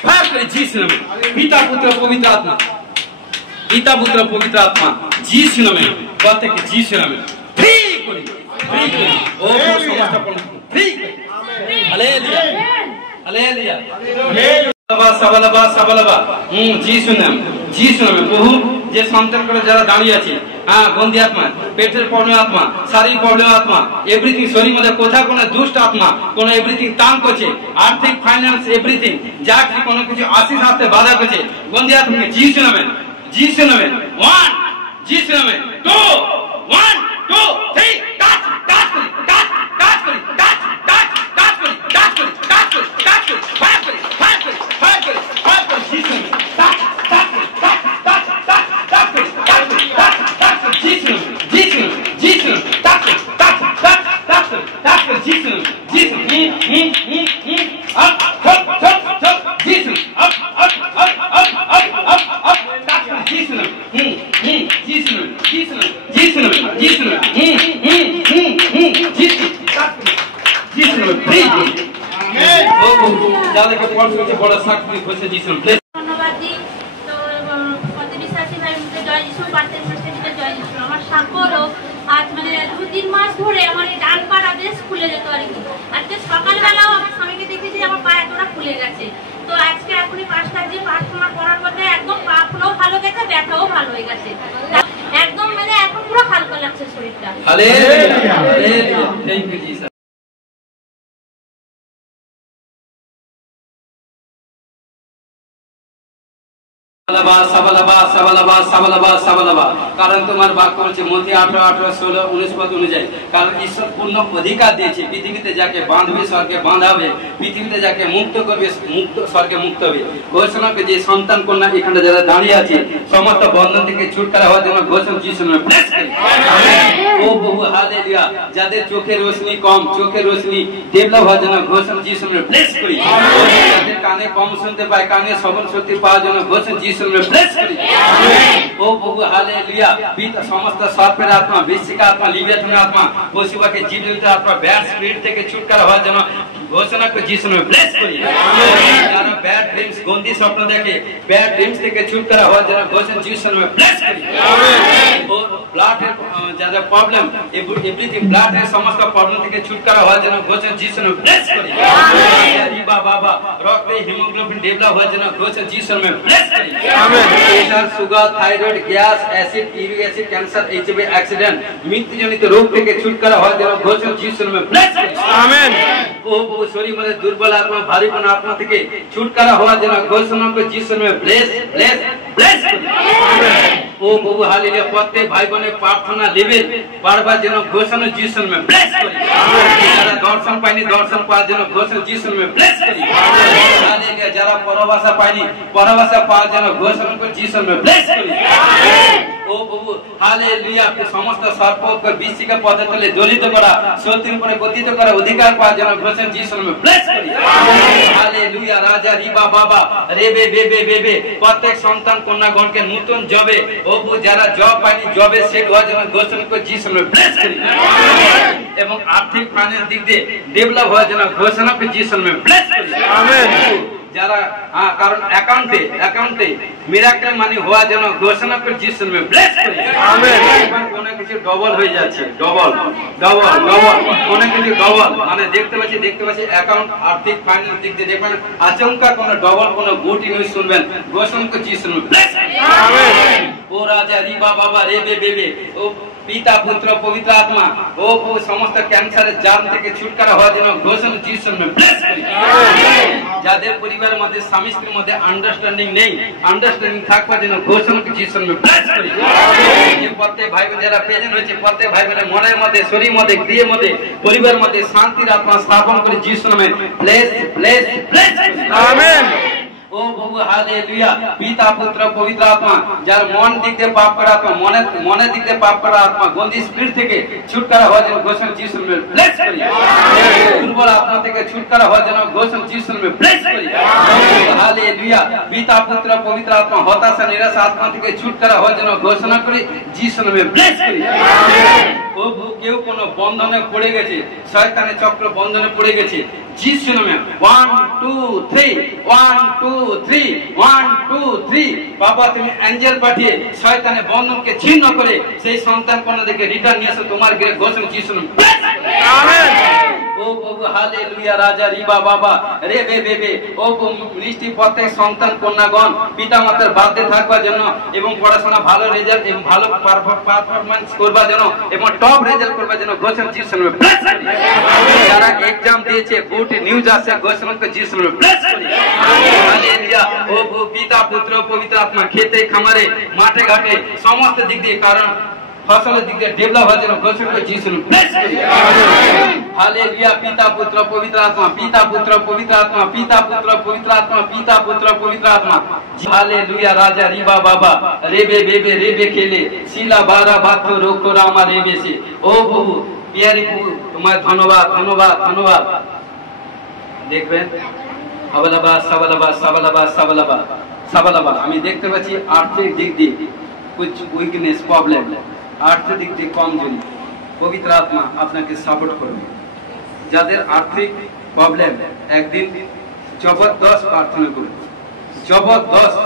ফায়ার করি যিশু নামে। পিতা পুত্র পবিত্র আত্মা, পিতা পুত্র পবিত্র আত্মা যিশু নামে, প্রত্যেককে যিশু নামে ফ্রি করি, ফ্রি করি। ও সমস্ত ফ্রি করি। হালেলুয়া, হালেলুয়া, সাবালাবা সাবালাবা। যিশু নাম, যিশু নামে। প্রভু, যে সন্তান করে যারা দাঁড়িয়ে আছে, হ্যাঁ, গন্দি আত্মা, পেটের প্রবলেম আত্মা, শারীরিক প্রবলেম আত্মা, এভরিথিং শরীর মধ্যে কোথাও কোনো দুষ্ট আত্মা কোনো এভরিথিং টান করছে, আর্থিক ফাইন্যান্স এভরিথিং যা কি কোনো কিছু আশিস আসতে বাধা করছে, গন্দি আত্মাকে যিশু নামে, যিশু নামে। 1 যিশু নামে, 2 1 2 3 টাচ টাচ করি, টাচ টাচ করি, টাচ টাচ টাচ করি, টাচ করি, টাচ করি, টাচ করি, ফায়ার করি, ফায়ার করি, ফায়ার করি, ফায়ার করি যিশু নামে। Touch touch touch touch touch touch করি, টাচ করি, টাচ টাচ করি যিশু নামে, যিশু নামে, যিশু নামে। টাচ করি, টাচ টাচ টাচ করি, টাচ করি যিশু নামে, যিশু আপ হপ হপ হপ যিশু up up up up up up up touch করি যিশু নামে। যিশু নামে, যিশু নামে, যিশু নামে, যিশু নামে। যিশু টাচ করি যিশু নামে ফ্রি করি। আমেন। ও যাদেরকে পড়তে বড় সাক্ষী হয়েছে যিশু নামে। ধন্যবাদ দিই। তো প্রতি বিশ্বাসী ভাই মুখে জয় যিশু, পার্থের শেষে জয় যিশু। আমার সাঁকরও আজ মানে 2-3 মাস ধরে আমার এই ডান পার আদেশ খুলে যেত আর কি। আজকে সকালবেলাও আমার স্বামীকে দেখেছি আমার পা এতটা খুলে গেছে। তো আজকে এখনই 5টা দিয়ে প্রার্থনা করার পরে একদম পা ফুলেও ভালো গেছে, ব্যথাও ভালো হয়ে গেছে, একদম মানে এখন পুরো হালকা লাগছে শরীরটা। Hallelujah, hallelujah, thank you Jesus. কারণ তোমার বাক্য বলছে মথি 18:18-16-19 অনুযায়ী, কারণ ঈশ্বর পূর্ণ অধিকার দিয়েছে পৃথিবীতে যাকে বাঁধবে স্বর্গে বাঁধাবে, পৃথিবীতে যাকে মুক্ত করবে মুক্ত স্বর্গে মুক্ত হবে। ঘোষণাকে যে সন্তান কন্যা এখানে যারা দাঁড়িয়ে আছে সমস্ত বন্ধন থেকে ছুটকারা হওয়ার জন্য ঘোষণা যিশু নামে ব্লেস করি। ও প্রভু হালেলুয়া, যাদের চোখের রোশনি কম, চোখের রোশনি ডেভেলপ হওয়ার জন্য ঘোষণা যিশু নামে ব্লেস করি। যাদের কানে কম শুনতে পায়, কানে শ্রবণ শক্তি পাওয়ার জন্য ঘোষণা যিশু নামে ব্লেস করি। ও প্রভু হালেলুয়া, সমস্ত সর্পের আত্মা, বৃশ্চিক আত্মা, লিভিয়াথনের আত্মা, পশুপাখি জীবজন্তু আত্মা, ব্যাড স্পিরিট থেকে ছুটকারা হওয়ার জন্য ঘোষণা করে যিশু নামে ব্লেস করি। যারা ব্যাড ড্রিমস, গন্দি স্বপ্ন দেখে, ব্যাড ড্রিমস থেকে ছুটকারা হওয়ার জন্য ঘোষণা যিশু নামে ব্লেস করি। ও ব্লাডের যাদের প্রবলেম, এভরিথিং ব্লাডের সমস্ত প্রবলেম থেকে ছুটকারা হওয়ার জন্য ঘোষণা যিশু নামে ব্লেস করি। রিবা বাবা রক্তে হিমোগ্লোবিন ডেভেলপ হওয়ার জন্য ঘোষণা যিশু নামে ব্লেস করি। Pressure, sugar, thyroid, gas, acid, uric acid, cancer, HIV, accident, মৃত্যুজনিত রোগ থেকে ছুটকারা হওয়ার জন্য ঘোষণা যিশু নামে ব্লেস করি। আমেন। ও শরীর মধ্যে দুর্বল আত্মা, ভারীপন আত্মা থেকে ছুটকারা হওয়ার জন্য ঘোষণা করে যিশু নামে ব্লেস ব্লেস ব্লেস করি। ও প্রভু হালেলুয়া, প্রত্যেক ভাই বোনের প্রার্থনা লেভেল বারবার যেন ঘোষণা যিশু নামে ব্লেস করি। যারা দর্শন পায়নি দর্শন পাওয়ার জন্য ঘোষণা যিশু নামে ব্লেস করি। হালেলুয়া, যারা পরভাষা পায়নি পরভাষা পাওয়ার জন্য ঘোষণা করে যিশু নামে ব্লেস করি। ও প্রভু হালেলুয়া, সমস্ত সর্পকে বৃশ্চিকা পথে তুলে দলিত করা, শত্রুর উপরে গতিত করা অধিকার পাওয়ার জন্য ঘোষণা যিশু নামে ব্লেস করি। হালেলুয়া, রাজা রিবা বাবা রেবে বেবে বেবে প্রত্যেক সন্তান কন্যাগণকে নতুন জবে, ও যারা জব পায়নি জবে সেট হওয়ার জন্য ঘোষণা করে যিশু নামে ব্লেস করি। এবং আর্থিক ফাইন্যান্স দিক দিয়ে ডেভেলপ হওয়ার জন্য ঘোষণা করে যিশু নামে ব্লেস করি। আমেন। যারা কারণ অ্যাকাউন্টে মিরাকেল মানি হওয়ার জন্য ঘোষণা করে যিশু নামে ব্লেস করি। আমেন। কোন কিছু ডবল হয়ে যাচ্ছে, ডবল ডবল ডবল, কোন কিছু ডবল, মানে দেখতে পাচ্ছি অ্যাকাউন্ট আর্থিক ফাইন্যান্স দিক দিয়ে দেখবেন আচমকা কোন ডবল কোন গুড নিউজ শুনবেন, ঘোষণা করে যিশু নামে ব্লেস করি। আমেন। ও রাজা রিবা বাবা রেবে বেবে, ও পিতা পুত্র পবিত্র আত্মা ও প্রভু সমস্ত ক্যান্সারের জাম থেকে ছুটকারা হওয়ার জন্য ঘোষণা যিশুর নামে ব্লেস করি। যাদের পরিবারের মধ্যে স্বামী স্ত্রীর মধ্যে আন্ডারস্ট্যান্ডিং নেই, আন্ডারস্ট্যান্ডিং থাকবার জন্য ঘোষণা যিশুর নামে ব্লেস করি। যে প্রত্যেক ভাই বোন যারা প্রেজেন্ট হয়েছে প্রত্যেক ভাই বোনের মনের মধ্যে শরীর মধ্যে ক্রিয়ার মধ্যে পরিবারের মধ্যে শান্তির আত্মা স্থাপন করে যিশুর নামে ব্লেস ব্লেস ব্লেস আমেন। ও প্রভু হালেলুয়া পিতা পুত্র পবিত্র আত্মা যার মন দিক দিয়ে পাপ করা আত্মা মনের দিক দিয়ে পাপ করা আত্মা গন্দি স্পিরিট থেকে ছুটকারা হওয়ার জন্য ঘোষণা যিশুর নামে ব্লেস করি। দুর্বল আত্মা থেকে ছুটকারা হওয়ার জন্য ঘোষণা যিশুর নামে ব্লেস করি। হালেলুয়া পিতা পুত্র পবিত্র আত্মা হতাশা নিরাশা আত্মা থেকে ছুটকারা হওয়ার জন্য ঘোষণা করি যিশুর নামে ব্লেস করি। প্রভু কেউ কোন বন্ধনে পড়ে গেছে, শয়তানের চক্র বন্ধনে পড়ে গেছে, যিশু নামে 1 2 3 1 2 3 1 2 3 বাবা তুমি অ্যাঞ্জেল পাঠিয়ে শয়তানের বন্ধনকে ছিন্ন করে সেই সন্তান কন্যাদেরকে রিটার্ন নিয়ে এসো তোমার গৃহে ঘোষণা যিশু নামে আমেন। ও প্রভু হালেলুয়া রাজা রিবা বাবা রে বে বে বে ও মিষ্টি প্রত্যেক সন্তান কন্যাগণ পিতা মাতার বাধ্যে থাকবার জন্য এবং পড়াশোনা ভালো রেজাল্ট এবং ভালো পারফরম্যান্স করবার জন্য এবং টপ রেজাল্ট করবার জন্য ঘোষণা যিশু নামে ব্লেস করি। যারা এক্সাম দিয়েছে গুড নিউজ আছে ঘোষণা করে যিশু নামে ব্লেস করি। হালেলুয়া ও পিতা পুত্র পবিত্র আত্মা খেতে খামারে মাঠে ঘাটে সমস্ত দিক দিয়ে কারণ ফসলের দিক দিয়ে ডেভেলপ হওয়ার জন্য ঘোষণা করে যিশু নামে ব্লেস করি। হালেলুয়া পিতা পুত্র পবিত্র আত্মা পিতা পুত্র পবিত্র আত্মা পিতা পুত্র পবিত্র আত্মা পিতা পুত্র পবিত্র আত্মা হালেলুয়া রাজা রিবা বাবা রেবে বেবে রেবে খেলে শিলা বারা বাত রোকো রামা রেবে সে ও প্রভু পিয়ারি প্রভু তোমার ধন্যবাদ ধন্যবাদ ধন্যবাদ। দেখবেন আবালাবা সাবালাবা সাবালাবা সাবালাবা সাবালাবা আমি দেখতে পাচ্ছি আর্থিক দিক দিয়ে कुछ উইকনেস প্রবলেম আর্থিক দিক দিয়ে কমজোরি পবিত্র আত্মা আপনাকে সাপোর্ট করবে। যাদের আর্থিক প্রবলেম একদিন জবরদস্ত প্রার্থনা করুন, জবরদস্ত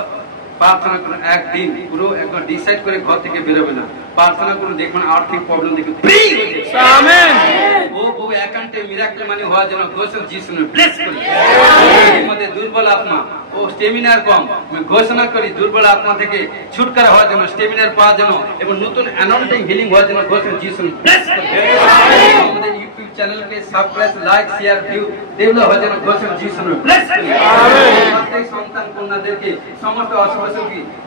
প্রার্থনা করুন, একদিন পুরো একবার ডিসাইড করে ঘর থেকে বেরোবে না, প্রার্থনা করুন, দেখবেন আর্থিক প্রবলেম থেকে ফ্রি হয়ে যাবে। আমেন। ও বহু একান্তে মিরাকল মানে হওয়ার জন্য ঘোষণা যিশু নামে ব্লেস করি। এর মধ্যে দুর্বল আত্মা ও স্টেমিনার কম আমি ঘোষণা করি দুর্বল আত্মা থেকে ছুটকারা হওয়ার জন্য স্টেমিনার পাওয়ার জন্য এবং নতুন অ্যানয়েন্টিং হিলিং হওয়ার জন্য ঘোষণা যিশু নামে ব্লেস করি। আমাদের ইউটিউব চ্যানেল কে subscribe like share view develop হওয়ার জন্য ঘোষণা যিশু নামে ব্লেস করি। আমেন। প্রত্যেক সন্তান কন্যাদেরকে সমস্ত অশুভ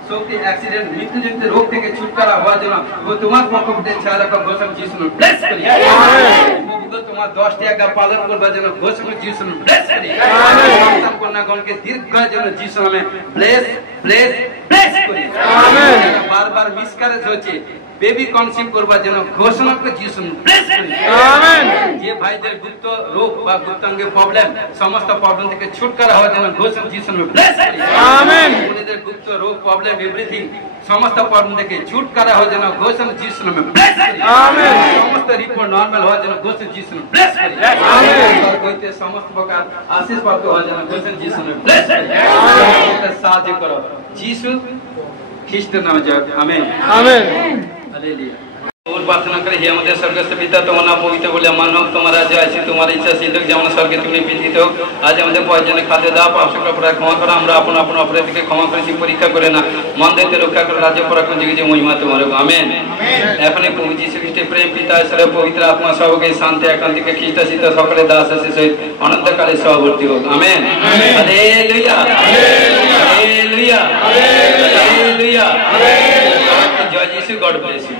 শক্তি অ্যাক্সিডেন্ট মৃত্যুজনিত রোগ থেকে ছুটকারা হওয়ার জন্য ও তোমার পক্ষ থেকে ছায়া রাখা ঘোষণা যিশু নামে ব্লেস করি। আমেন। তোমার 10টি আজ্ঞা পালন করবার জন্য ঘোষণা যিশু নামে ব্লেস করি। আমেন। সন্তান কন্যাগণকে দীর্ঘায়ু জন্য যিশু নামে ব্লেস ব্লেস ব্লেস করি। আমেন। বারবার মিসক্যারেজ হচ্ছে বেবি কনসিভ করবার জন্য ঘোষণা করে যিশু নামে ব্লেস করি। আমেন। যে ভাইদের গুপ্ত রোগ বা গুপ্তাঙ্গের প্রবলেম সমস্ত প্রবলেম থেকে ছুটকারা হওয়ার জন্য ঘোষণা যিশু নামে ব্লেস করি। আমেন। ওদের গুপ্ত রোগ প্রবলেম এভরিথিং সমস্ত প্রবলেম থেকে ছুটকারা হওয়ার জন্য ঘোষণা যিশু নামে ব্লেস করি। আমেন। সমস্ত রিপোর্ট নরমাল হওয়ার জন্য ঘোষণা যিশু নামে ব্লেস করি। আমেন। হইতে সমস্ত প্রকার আশীষ প্রাপ্ত হওয়ার জন্য ঘোষণা যিশু নামে ব্লেস করি। আমেন। সাহায্য করো যিশু খ্রিস্টের নামে জয়। Amen amen hallelujah. और प्रार्थना करे हे আমাদের স্বর্গস্থ পিতা তোমার নাম পবিত্র বলে মানো তোমার রাজ্য আসে তোমার ইচ্ছা সিদ্ধ যেমন স্বর্গে তুমি পৃথিবীতে হোক আজ আমাদের প্রয়োজনীয় খাদ্য দাও পাপ সকল অপরাধ ক্ষমা করো আমরা আপন আপন অপরাধীকে ক্ষমা করেছি পরীক্ষা করে না মন হইতে রক্ষা করো রাজ্য পরাক্রম জগতে যে মহিমা তোমার হোক। আমেন। এখন প্রভু যীশু খ্রিস্টের প্রেম পিতা ঈশ্বরের পবিত্র আত্মা সবকে শান্তি একান্তিক খ্রিস্ট সীতা সকলে দাস আছে সহিত অনন্তকালে সহবর্তী হোক। আমেন। Hallelujah hallelujah hallelujah. জয় যীশু। God bless you.